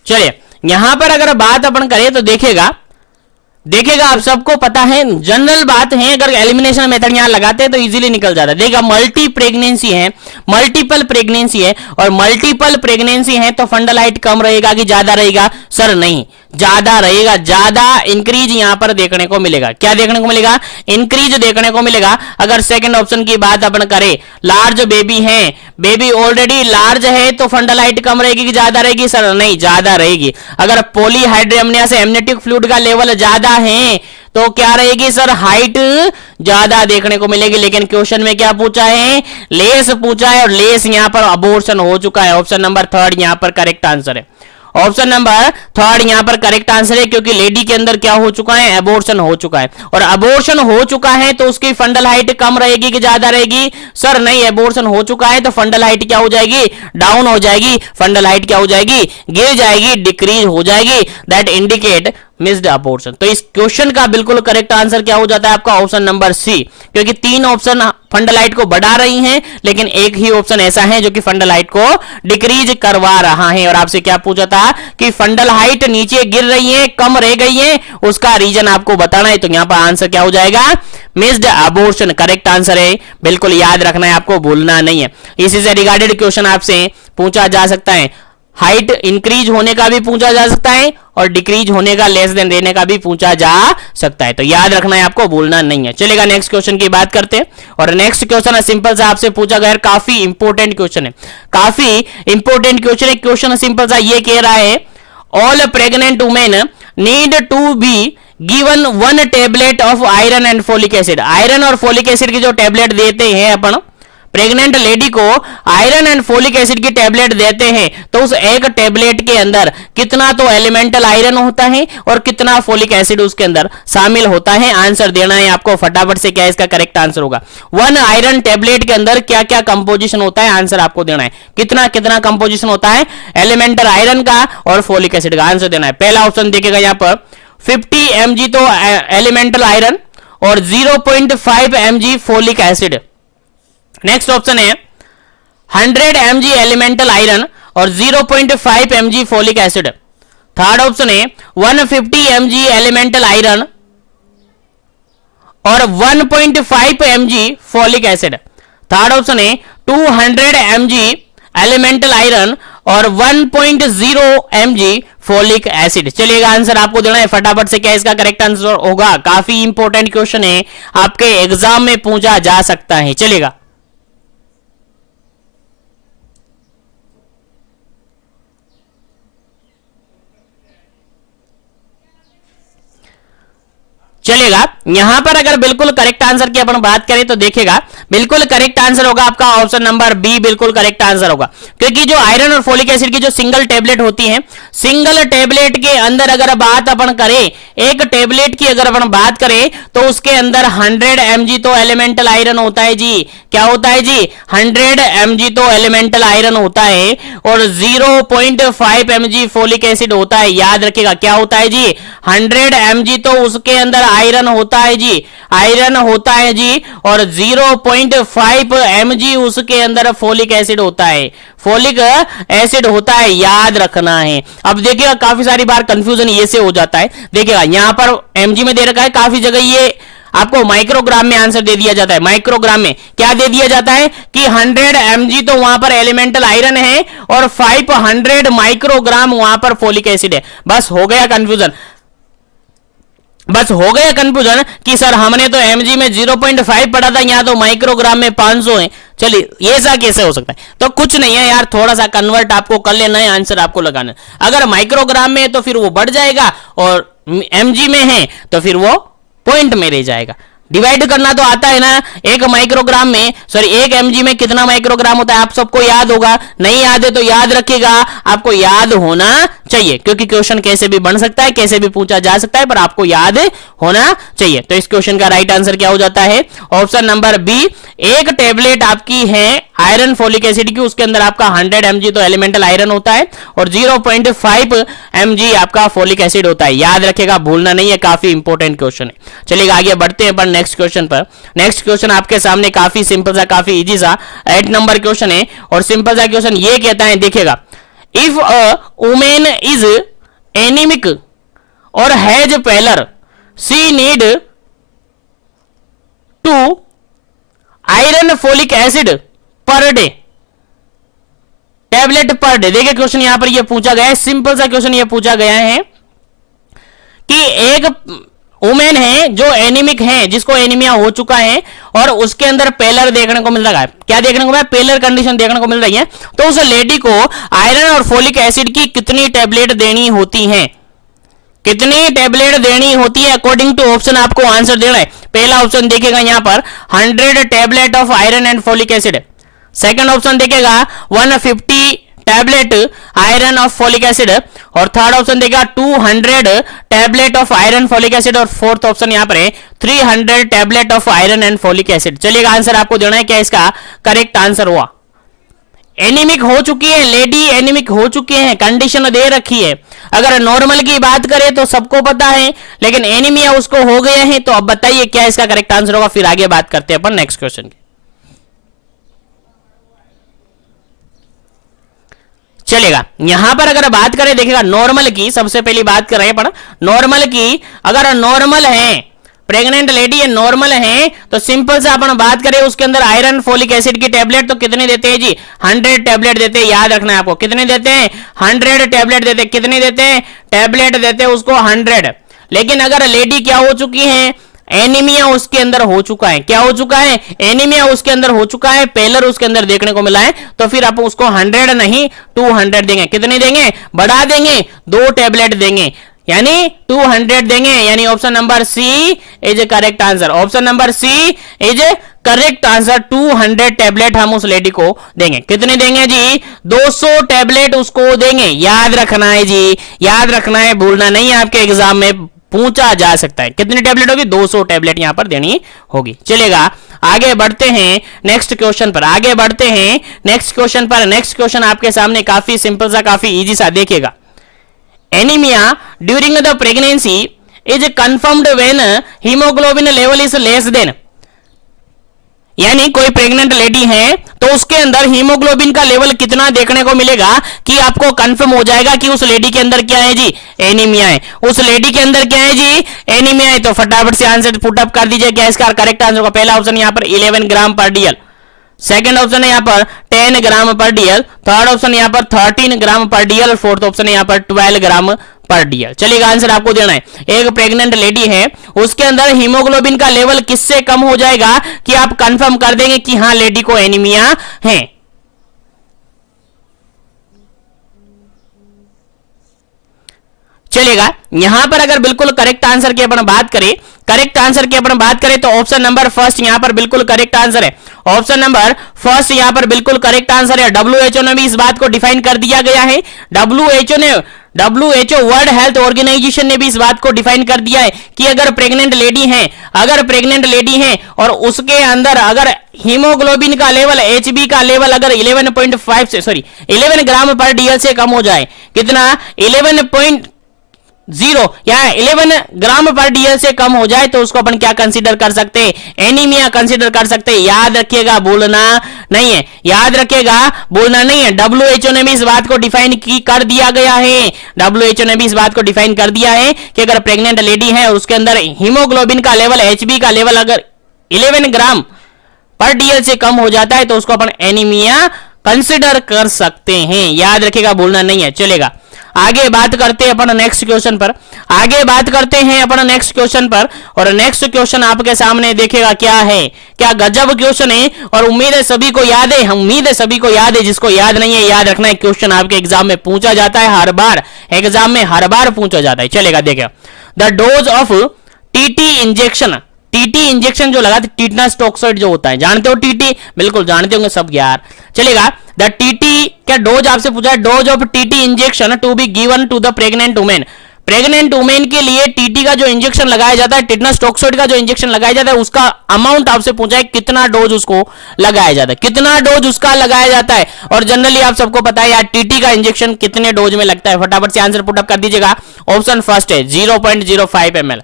चलिए, यहां पर अगर बात अपन करें तो देखिएगा आप सबको पता है, जनरल बात है, अगर एलिमिनेशन मेथड यहां लगाते हैं तो इजीली निकल जाता है। देखिएगा, मल्टी प्रेगनेंसी है, मल्टीपल प्रेगनेंसी है, और मल्टीपल प्रेगनेंसी है तो फंडल हाइट कम रहेगा कि ज्यादा रहेगा? सर नहीं, ज्यादा रहेगा, ज्यादा इंक्रीज यहां पर देखने को मिलेगा। क्या देखने को मिलेगा? इंक्रीज देखने को मिलेगा। अगर सेकंड ऑप्शन की बात अपन करें, लार्ज बेबी है, बेबी ऑलरेडी लार्ज है तो फंडल हाइट कम रहेगी कि ज्यादा रहेगी? सर नहीं, ज्यादा रहेगी। अगर पॉलीहाइड्रोएमनिया से एमनियोटिक फ्लूइड का लेवल ज्यादा है तो क्या रहेगी? सर हाइट ज्यादा देखने को मिलेगी। लेकिन क्वेश्चन में क्या पूछा है? लेस पूछा है, और लेस यहां पर अबॉर्शन हो चुका है। ऑप्शन नंबर थर्ड यहां पर करेक्ट आंसर है। ऑप्शन नंबर थर्ड यहां पर करेक्ट आंसर है, क्योंकि लेडी के अंदर क्या हो चुका है? अबॉर्शन हो चुका है, और अबॉर्शन हो चुका है तो उसकी फंडल हाइट कम रहेगी कि ज्यादा रहेगी? सर नहीं, अबॉर्शन हो चुका है तो फंडल हाइट क्या हो जाएगी? डाउन हो जाएगी। फंडल हाइट क्या हो जाएगी? गिर जाएगी, डिक्रीज हो जाएगी। That indicate missed abortion. तो इस क्वेश्चन का बिल्कुल करेक्ट आंसर क्या हो जाता है आपका? ऑप्शन नंबर सी, क्योंकि तीन ऑप्शन फंडल हाइट को बढ़ा रही हैं, लेकिन एक ही ऑप्शन ऐसा है जो कि फंडल हाइट को डिक्रीज करवा रहा है। और आपसे क्या पूछा था कि फंडल हाइट नीचे गिर रही है, कम रह गई है, उसका रीजन आपको बताना है। तो यहां पर आंसर क्या हो जाएगा? मिस्ड अबॉर्शन करेक्ट आंसर है, बिल्कुल याद रखना है, आपको भूलना नहीं है। इसी से रिगार्डेड क्वेश्चन आपसे पूछा जा सकता है, हाइट इंक्रीज होने का भी पूछा जा सकता है, और डिक्रीज होने का, लेस देन रहने का भी पूछा जा सकता है। तो याद रखना है, आपको भूलना नहीं है। चलेगा, नेक्स्ट क्वेश्चन की बात करते हैं। और नेक्स्ट क्वेश्चन सिंपल सा आपसे पूछा गया, काफी इंपोर्टेंट क्वेश्चन है, काफी इंपोर्टेंट क्वेश्चन है। क्वेश्चन सिंपल सा ये कह रहा है, all pregnant women need to be given 1 tablet of iron and folic acid. Iron और फोलिक एसिड की जो टेबलेट देते हैं अपन प्रेग्नेंट लेडी को, आयरन एंड फोलिक एसिड की टेबलेट देते हैं, तो उस एक टेबलेट के अंदर कितना तो एलिमेंटल आयरन होता है और कितना फोलिक एसिड उसके अंदर शामिल होता है। आंसर देना है आपको फटाफट से, क्या इसका करेक्ट आंसर होगा। 1 आयरन टेबलेट के अंदर क्या क्या कंपोजिशन होता है, आंसर आपको देना है। कितना कितना कंपोजिशन होता है एलिमेंटल आयरन का और फोलिक एसिड का, आंसर देना है। पहला ऑप्शन देखेगा यहां पर 50 mg तो एलिमेंटल आयरन और 0.5 mg folic acid. Next option है 100 mg एलिमेंटल आयरन और 0.5 mg folic acid. Third option है 150 mg एलिमेंटल आयरन और 1.5 mg folic acid. Third option है 200 mg एलिमेंटल आयरन और 1.0 mg फोलिक एसिड। चलिएगा, आंसर आपको देना है फटाफट से, क्या इसका करेक्ट आंसर होगा। काफी इंपॉर्टेंट क्वेश्चन है, आपके एग्जाम में पूछा जा सकता है। चलिएगा, चलेगा, यहां पर अगर बिल्कुल करेक्ट आंसर की अपन बात करें तो देखेगा बिल्कुल करेक्ट आंसर होगा आपका ऑप्शन नंबर बी, बिल्कुल करेक्ट आंसर होगा। क्योंकि जो आयरन और फोलिक एसिड की जो सिंगल टेबलेट होती है, सिंगल टेबलेट के अंदर अगर बात अपन करें, एक टेबलेट की अगर अपन बात करें तो उसके अंदर 100 mg तो एलिमेंटल आयरन होता है जी। क्या होता है जी? 100 mg तो एलिमेंटल आयरन होता है और 0.5 mg फोलिक एसिड होता है। याद रखिएगा, क्या होता है जी? 100 mg तो उसके अंदर आयरन होता है जी, आयरन होता है जी, और 0.5 mg उसके अंदर फोलिक एसिड होता है, फोलिक एसिड होता है, याद रखना है। अब देखिएगा काफी सारी बार कंफ्यूजन ये से हो जाता है, देखिएगा यहां पर एमजी में दे रखा है, काफी जगह ये आपको माइक्रोग्राम में आंसर दे दिया जाता है। माइक्रोग्राम में क्या दे दिया जाता है कि 100 mg तो वहां पर एलिमेंटल आयरन है और 500 माइक्रोग्राम वहां पर फोलिक एसिड है। बस हो गया कंफ्यूजन, बस हो गया कंफ्यूजन कि सर हमने तो mg में 0.5 पढ़ा था, यहां तो माइक्रोग्राम में 500 है। चलिए ये सा कैसे हो सकता है? तो कुछ नहीं है यार, थोड़ा सा कन्वर्ट आपको कर लेना है, आंसर आपको लगाना है। अगर माइक्रोग्राम में है तो फिर वो बढ़ जाएगा, और mg में है तो फिर वो पॉइंट में रह जाएगा। डिवाइड करना तो आता है ना, एक माइक्रोग्राम में सॉरी 1 mg में कितना माइक्रोग्राम होता है आप सबको याद होगा, नहीं याद है तो याद रखिएगा, आपको याद होना चाहिए, क्योंकि क्वेश्चन कैसे भी बन सकता है, कैसे भी पूछा जा सकता है, पर आपको याद होना चाहिए। तो इस क्वेश्चन का राइट आंसर क्या हो जाता है? ऑप्शन नंबर बी, एक टेबलेट आपकी है आयरन फोलिक एसिड की, उसके अंदर आपका 100 mg तो एलिमेंटल आयरन होता है और 0.5 mg आपका फोलिक एसिड होता है, याद रखेगा, भूलना नहीं है, काफी इंपॉर्टेंट क्वेश्चन है। चलिए आगे बढ़ते हैं नेक्स्ट क्वेश्चन पर। नेक्स्ट क्वेश्चन आपके सामने काफी सिंपल सा, काफी इजी सा 8 नंबर क्वेश्चन है, और सिंपल सा क्वेश्चन ये कहता है, देखिएगा, if a woman is anaemic और has pallor, she need to iron folic acid per day, tablet per day. देखिए क्वेश्चन यहां पर ये पूछा गया है, सिंपल सा क्वेश्चन ये पूछा गया है कि एक वुमेन है जो एनीमिक है, जिसको एनीमिया हो चुका है, और उसके अंदर पेलर देखने को मिल रहा है। क्या देखने को मिल रहा है? पेलर कंडीशन देखने को मिल रही है। तो उस लेडी को आयरन और फोलिक एसिड की कितनी टैबलेट देनी होती है, कितनी टैबलेट देनी होती है? अकॉर्डिंग टू ऑप्शन आपको आंसर देना है। पहला ऑप्शन देखेगा यहां पर 100 tablet of iron and folic acid, second option देखेगा 150 tablet iron of folic acid, और थर्ड ऑप्शन देगा 200 tablet of iron folic acid, और फोर्थ ऑप्शन यहां पर है 300 tablet of iron and folic acid. चलिएगा आंसर आपको देना है, क्या इसका करेक्ट आंसर हुआ? एनीमिक हो चुकी है लेडी, एनीमिक हो चुके हैं, कंडीशन दे रखी है। अगर नॉर्मल की बात करें तो सबको पता है, लेकिन एनीमिया उसको हो गए हैं, तो अब बताइए क्या इसका करेक्ट आंसर होगा? फिर आगे बात करते हैं अपन नेक्स्ट क्वेश्चन की। चलेगा यहां पर अगर बात करें, देखिएगा नॉर्मल की सबसे पहली बात कर रहे हैं, नॉर्मल की अगर नॉर्मल है, प्रेग्नेंट लेडी है, नॉर्मल है, तो सिंपल से अपन बात करें उसके अंदर आयरन फोलिक एसिड की टैबलेट तो कितने देते हैं जी? 100 टैबलेट देते हैं, याद रखना है आपको, कितने देते हैं? 100 टैबलेट देते हैं। कितने देते हैं? टैबलेट देते हैं उसको 100। लेकिन अगर लेडी क्या हो चुकी है? एनीमिया उसके अंदर हो चुका है। क्या हो चुका है? एनीमिया उसके अंदर हो चुका है, पेलर उसके अंदर देखने को मिला है, तो फिर आप उसको 100 नहीं 200 देंगे। कितने देंगे? बढ़ा देंगे, 2 टैबलेट देंगे, यानी 200 देंगे, यानी option number C is correct answer. Option number C is correct answer. 200 tablet हम उस लेडी को देंगे। कितने देंगे जी? 200 टैबलेट उसको देंगे, याद रखना है जी, याद रखना है, भूलना नहीं है, आपके एग्जाम में पूछा जा सकता है। कितनी टैबलेट होगी? 200 टैबलेट यहां पर देनी होगी। चलेगा आगे बढ़ते हैं नेक्स्ट क्वेश्चन पर, आगे बढ़ते हैं नेक्स्ट क्वेश्चन पर। नेक्स्ट क्वेश्चन आपके सामने काफी सिंपल सा, काफी इजी सा, देखिएगा, anaemia during the pregnancy is confirmed when haemoglobin level is less than, यानी कोई प्रेग्नेंट लेडी है तो उसके अंदर हीमोग्लोबिन का लेवल कितना देखने को मिलेगा कि आपको कंफर्म हो जाएगा कि उस लेडी के अंदर क्या है जी? एनीमिया है। उस लेडी के अंदर क्या है जी? एनीमिया है। तो फटाफट से आंसर पुटअप कर दीजिए, क्या इसका करेक्ट आंसर होगा? पहला ऑप्शन यहां पर 11 ग्राम पर डीएल, सेकंड ऑप्शन है यहां पर 10 ग्राम पर डीएल, थर्ड ऑप्शन यहां पर 13 ग्राम पर डीएल, फोर्थ ऑप्शन है यहां पर 12 ग्राम पर डीएल। चलिएगा आंसर आपको देना है, एक प्रेग्नेंट लेडी है, उसके अंदर हीमोग्लोबिन का लेवल किससे कम हो जाएगा कि आप कंफर्म कर देंगे कि हां लेडी को एनीमिया है? चलेगा यहां पर अगर बिल्कुल करेक्ट आंसर की अपन बात करें, करेक्ट आंसर की अपन बात करें तो ऑप्शन नंबर फर्स्ट यहां पर बिल्कुल करेक्ट आंसर है। ऑप्शन नंबर फर्स्ट यहां पर बिल्कुल करेक्ट आंसर है। डब्ल्यूएचओ ने भी इस बात को डिफाइन कर दिया गया है, डब्ल्यूएचओ वर्ल्ड हेल्थ ऑर्गेनाइजेशन ने भी इस बात को डिफाइन कर दिया है कि अगर प्रेग्नेंट लेडी है, अगर प्रेग्नेंट लेडी है और उसके अंदर अगर हीमोग्लोबिन का लेवल, एचबी का लेवल अगर 11 ग्राम पर डीएल से कम हो जाए, कितना? 0 या 11 ग्राम पर डीएल से कम हो जाए तो उसको अपन क्या कंसीडर कर सकते हैं, एनीमिया कंसीडर कर सकते हैं। याद रखिएगा, भूलना नहीं है, याद रखिएगा, भूलना नहीं है। डब्ल्यूएचओ ने भी इस बात को डिफाइन कर दिया गया है, डब्ल्यूएचओ ने भी इस बात को डिफाइन कर दिया है कि अगर प्रेग्नेंट लेडी है और उसके अंदर हीमोग्लोबिन का लेवल, एचबी का लेवल अगर 11 ग्राम पर डीएल से कम हो जाता है तो उसको अपन एनीमिया कंसिडर कर सकते हैं। याद रखिएगा, भूलना नहीं है। चलेगा, आगे बात करते हैं अपन नेक्स्ट क्वेश्चन पर, आगे बात करते हैं अपन नेक्स्ट क्वेश्चन पर। और नेक्स्ट क्वेश्चन आपके सामने देखिएगा क्या है, क्या गजब क्वेश्चन है। और उम्मीद है सभी को याद है, उम्मीद है सभी को याद है। जिसको याद नहीं है, याद रखना है, क्वेश्चन आपके एग्जाम में पूछा जाता है, हर बार एग्जाम में हर बार पूछा जाता है। चलेगा, देखिए, the dose of TT injection, TT injection जो लगाते, टिटनस टॉक्साइड जो होता है, जानते हो टीटी, बिल्कुल जानते होंगे सब यार। चलेगा, द टीटी क्या डोज आपसे पूछा है, dose of TT injection to be given to the pregnant women. Pregnant women के लिए टीटी का जो इंजेक्शन लगाया जाता है, टिटनस टॉक्साइड का जो इंजेक्शन लगाया जाता है, उसका अमाउंट आपसे पूछा है, कितना डोज उसको लगाया जाता है, कितना डोज उसका लगाया जाता है। और जनरली आप सबको पता है यार, टीटी का इंजेक्शन कितने डोज में लगता है, फटाफट से आंसर पुट अप कर दीजिएगा। ऑप्शन फर्स्ट है 0.05 ml,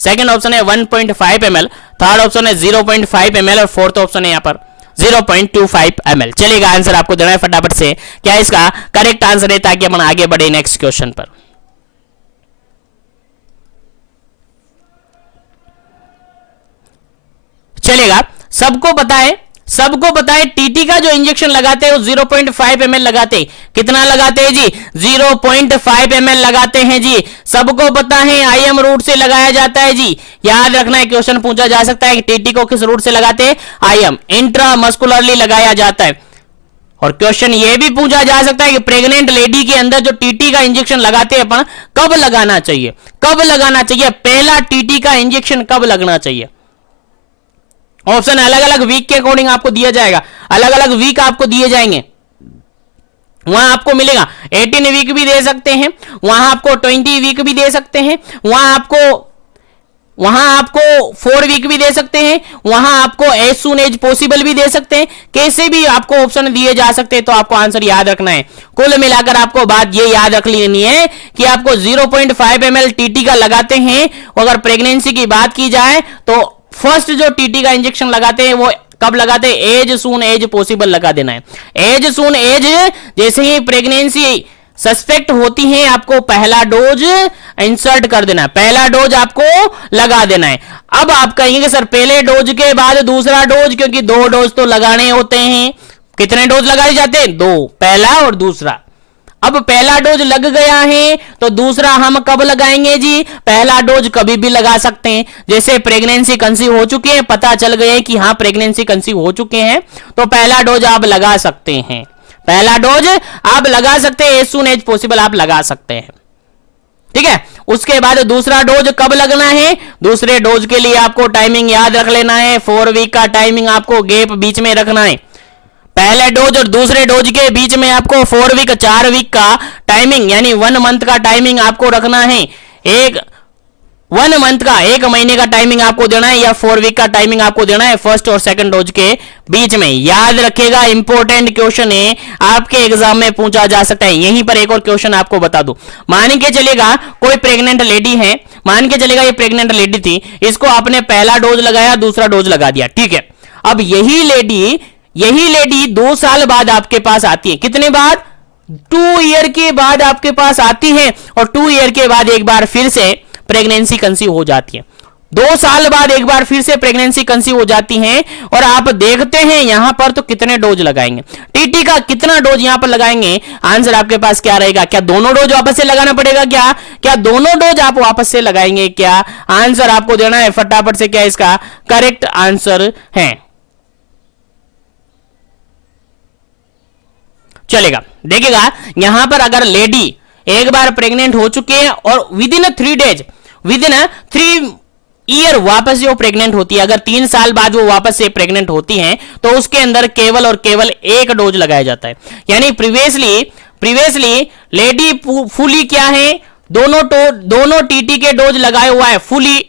सेकंड ऑप्शन है 1.5 ml, थर्ड ऑप्शन है 0.5 ml और फोर्थ ऑप्शन है यहां पर 0.25 ml। चलेगा, आंसर आपको देना है फटाफट से, क्या इसका करेक्ट आंसर है, ताकि अपन आगे बढ़े नेक्स्ट क्वेश्चन पर। चलेगा, सबको पता है, सबको पता है टीटी का जो इंजेक्शन लगाते हैं वो 0.5 ml लगाते हैं। कितना लगाते हैं जी, 0.5 ml लगाते हैं जी, सबको पता है। आईएम रूट से लगाया जाता है जी, याद रखना है, क्वेश्चन पूछा जा सकता है कि टीटी को किस रूट से लगाते हैं, आईएम, इंट्रामस्कुलरली लगाया जाता है। और क्वेश्चन ये भी पूछा जा सकता है कि प्रेग्नेंट लेडी के अंदर जो टीटी का इंजेक्शन लगाते हैं अपन, कब लगाना चाहिए, कब लगाना चाहिए, पहला टीटी का इंजेक्शन कब लगना चाहिए। ऑप्शन अलग अलग वीक के अकॉर्डिंग आपको दिया जाएगा, अलग अलग वीक आपको दिए जाएंगे। वहां आपको मिलेगा 18 वीक भी दे सकते हैं, वहां आपको 20 वीक भी दे सकते हैं, वहां आपको 4 वीक भी दे सकते हैं, वहां आपको एज सून एज पॉसिबल भी दे सकते हैं, कैसे भी आपको ऑप्शन दिए जा सकते हैं। तो आपको आंसर याद रखना है, कुल मिलाकर आपको बात ये याद रख लेनी है कि आपको 0.5 ml टीटी का लगाते हैं। अगर प्रेगनेंसी की बात की जाए तो फर्स्ट जो टीटी का इंजेक्शन लगाते हैं वो कब लगाते हैं, एज सून एज पॉसिबल लगा देना है। एज सून एज, जैसे ही प्रेगनेंसी सस्पेक्ट होती है, आपको पहला डोज इंसर्ट कर देना है, पहला डोज आपको लगा देना है। अब आप कहेंगे कि सर पहले डोज के बाद दूसरा डोज, क्योंकि 2 डोज तो लगाने होते हैं। कितने डोज लगाए जाते हैं, 2, पहला और दूसरा। अब पहला डोज लग गया है तो दूसरा हम कब लगाएंगे जी, पहला डोज कभी भी लगा सकते हैं। जैसे प्रेगनेंसी कंसीव हो चुकी है, पता चल गया कि हाँ प्रेगनेंसी कंसीव हो चुके हैं, तो पहला डोज आप लगा सकते हैं, पहला डोज आप लगा सकते हैं, एज सून एज पॉसिबल आप लगा सकते हैं। ठीक है, उसके बाद दूसरा डोज कब लगना है, दूसरे डोज के लिए आपको टाइमिंग याद रख लेना है, 4 वीक का टाइमिंग आपको गैप बीच में रखना है। पहले डोज और दूसरे डोज के बीच में आपको 4 वीक 4 वीक का टाइमिंग, यानी 1 मंथ का टाइमिंग आपको रखना है। 1 मंथ का, 1 महीने का टाइमिंग आपको देना है, या 4 वीक का टाइमिंग आपको देना है फर्स्ट और सेकंड डोज के बीच में। याद रखिएगा, इंपॉर्टेंट क्वेश्चन है, आपके एग्जाम में पूछा जा सकता है। यहीं पर एक और क्वेश्चन आपको बता दूं, मान के चलेगा कोई प्रेग्नेंट लेडी है, मान के चलेगा ये प्रेग्नेंट लेडी थी, इसको आपने पहला डोज लगाया, दूसरा डोज लगा दिया, ठीक है। अब यही लेडी 2 साल बाद आपके पास आती है, कितने बाद, 2 ईयर के बाद आपके पास आती है, और 2 ईयर के बाद एक बार फिर से प्रेगनेंसी कंसीव हो जाती है। 2 साल बाद एक बार फिर से प्रेगनेंसी कंसीव हो जाती है, और आप देखते हैं यहां पर तो कितने डोज लगाएंगे, टीटी का कितना डोज यहां पर लगाएंगे। आंसर आपके पास क्या रहेगा, क्या दोनों डोज वापस से लगाना पड़ेगा, क्या दोनों डोज आप वापस से लगाएंगे, क्या आंसर आपको देना है फटाफट से, क्या इसका करेक्ट आंसर है। चलेगा, देखिएगा यहां पर अगर लेडी एक बार प्रेग्नेंट हो चुके हैं और विद इन 3 ईयर वापस से वो प्रेग्नेंट होती है, अगर 3 साल बाद वो वापस से प्रेग्नेंट होती हैं, तो उसके अंदर केवल और केवल 1 डोज लगाया जाता है। यानी प्रीवियसली लेडी फुली क्या है, दोनों टीटी के डोज लगाए हुआ है, फुली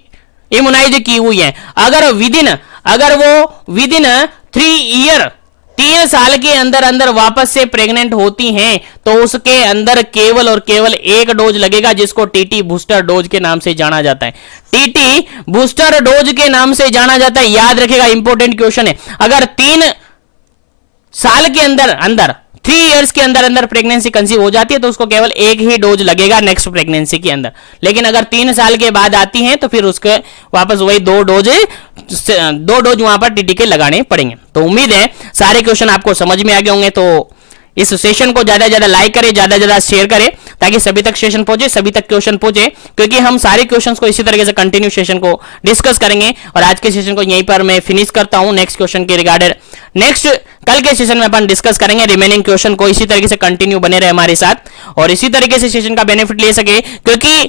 इम्यूनाइज की हुई है। अगर वो विद इन 3 ईयर 3 साल के अंदर अंदर वापस से प्रेग्नेंट होती हैं तो उसके अंदर केवल और केवल एक डोज लगेगा, जिसको टीटी बूस्टर डोज के नाम से जाना जाता है। टीटी बूस्टर डोज के नाम से जाना जाता है, याद रखेगा, इंपॉर्टेंट क्वेश्चन है। अगर 3 साल के अंदर अंदर 3 इयर्स के अंदर अंदर प्रेगनेंसी कंसीव हो जाती है तो उसको केवल एक ही डोज लगेगा नेक्स्ट प्रेगनेंसी के अंदर। लेकिन अगर 3 साल के बाद आती है तो फिर उसके वापस वही 2 डोज वहां पर टीटी के लगाने पड़ेंगे। तो उम्मीद है सारे क्वेश्चन आपको समझ में आ गए होंगे। तो इस सेशन को ज्यादा ज्यादा लाइक करें, ज्यादा ज्यादा शेयर करें, ताकि सभी तक सेशन पहुंचे, सभी तक क्वेश्चन पहुंचे, क्योंकि हम सारे क्वेश्चंस को इसी तरीके से कंटिन्यू सेशन को डिस्कस करेंगे। और आज के सेशन को यहीं पर मैं फिनिश करता हूं। नेक्स्ट क्वेश्चन के रिगार्डेड नेक्स्ट कल के सेशन में अपन डिस्कस करेंगे। रिमेनिंग क्वेश्चन को इसी तरीके से कंटिन्यू बने रहे हमारे साथ और इसी तरीके से सेशन का बेनिफिट ले सके, क्योंकि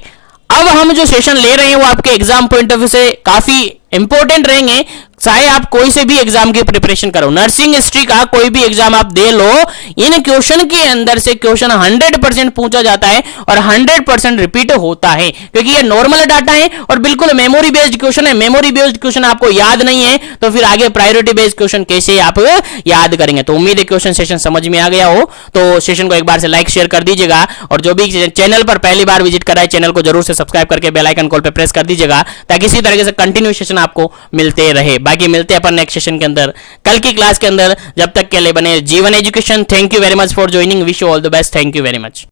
अब हम जो सेशन ले रहे हैं वो आपके एग्जाम पॉइंट ऑफ व्यू से काफी इंपॉर्टेंट रहेंगे। चाहे आप कोई से भी एग्जाम की प्रिपरेशन करो, नर्सिंग हिस्ट्री का कोई भी एग्जाम आप दे लो, इन क्वेश्चन के अंदर से क्वेश्चन 100% पूछा जाता है और 100% रिपीट होता है, क्योंकि ये नॉर्मल डाटा है और बिल्कुल मेमोरी बेस्ड क्वेश्चन है। मेमोरी बेस्ड क्वेश्चन आपको याद नहीं है तो फिर आगे प्रायोरिटी बेस्ड क्वेश्चन कैसे आप याद करेंगे। तो उम्मीद है क्वेश्चन सेशन समझ में आ गया हो। तो सेशन को एक बार से लाइक शेयर कर दीजिएगा और जो भी चैनल पर पहली बार विजिट करा है चैनल को जरूर से सब्सक्राइब करके बेल आइकन कॉल पे प्रेस कर दीजिएगा, ताकि इसी तरीके से कंटिन्यू सेशन आपको मिलते रहे। बाकी मिलते हैं अपन नेक्स्ट सेशन के अंदर, कल की क्लास के अंदर। जब तक के लिए बने जीवन education. Thank you very much for joining, wish you all the best. Thank you very much.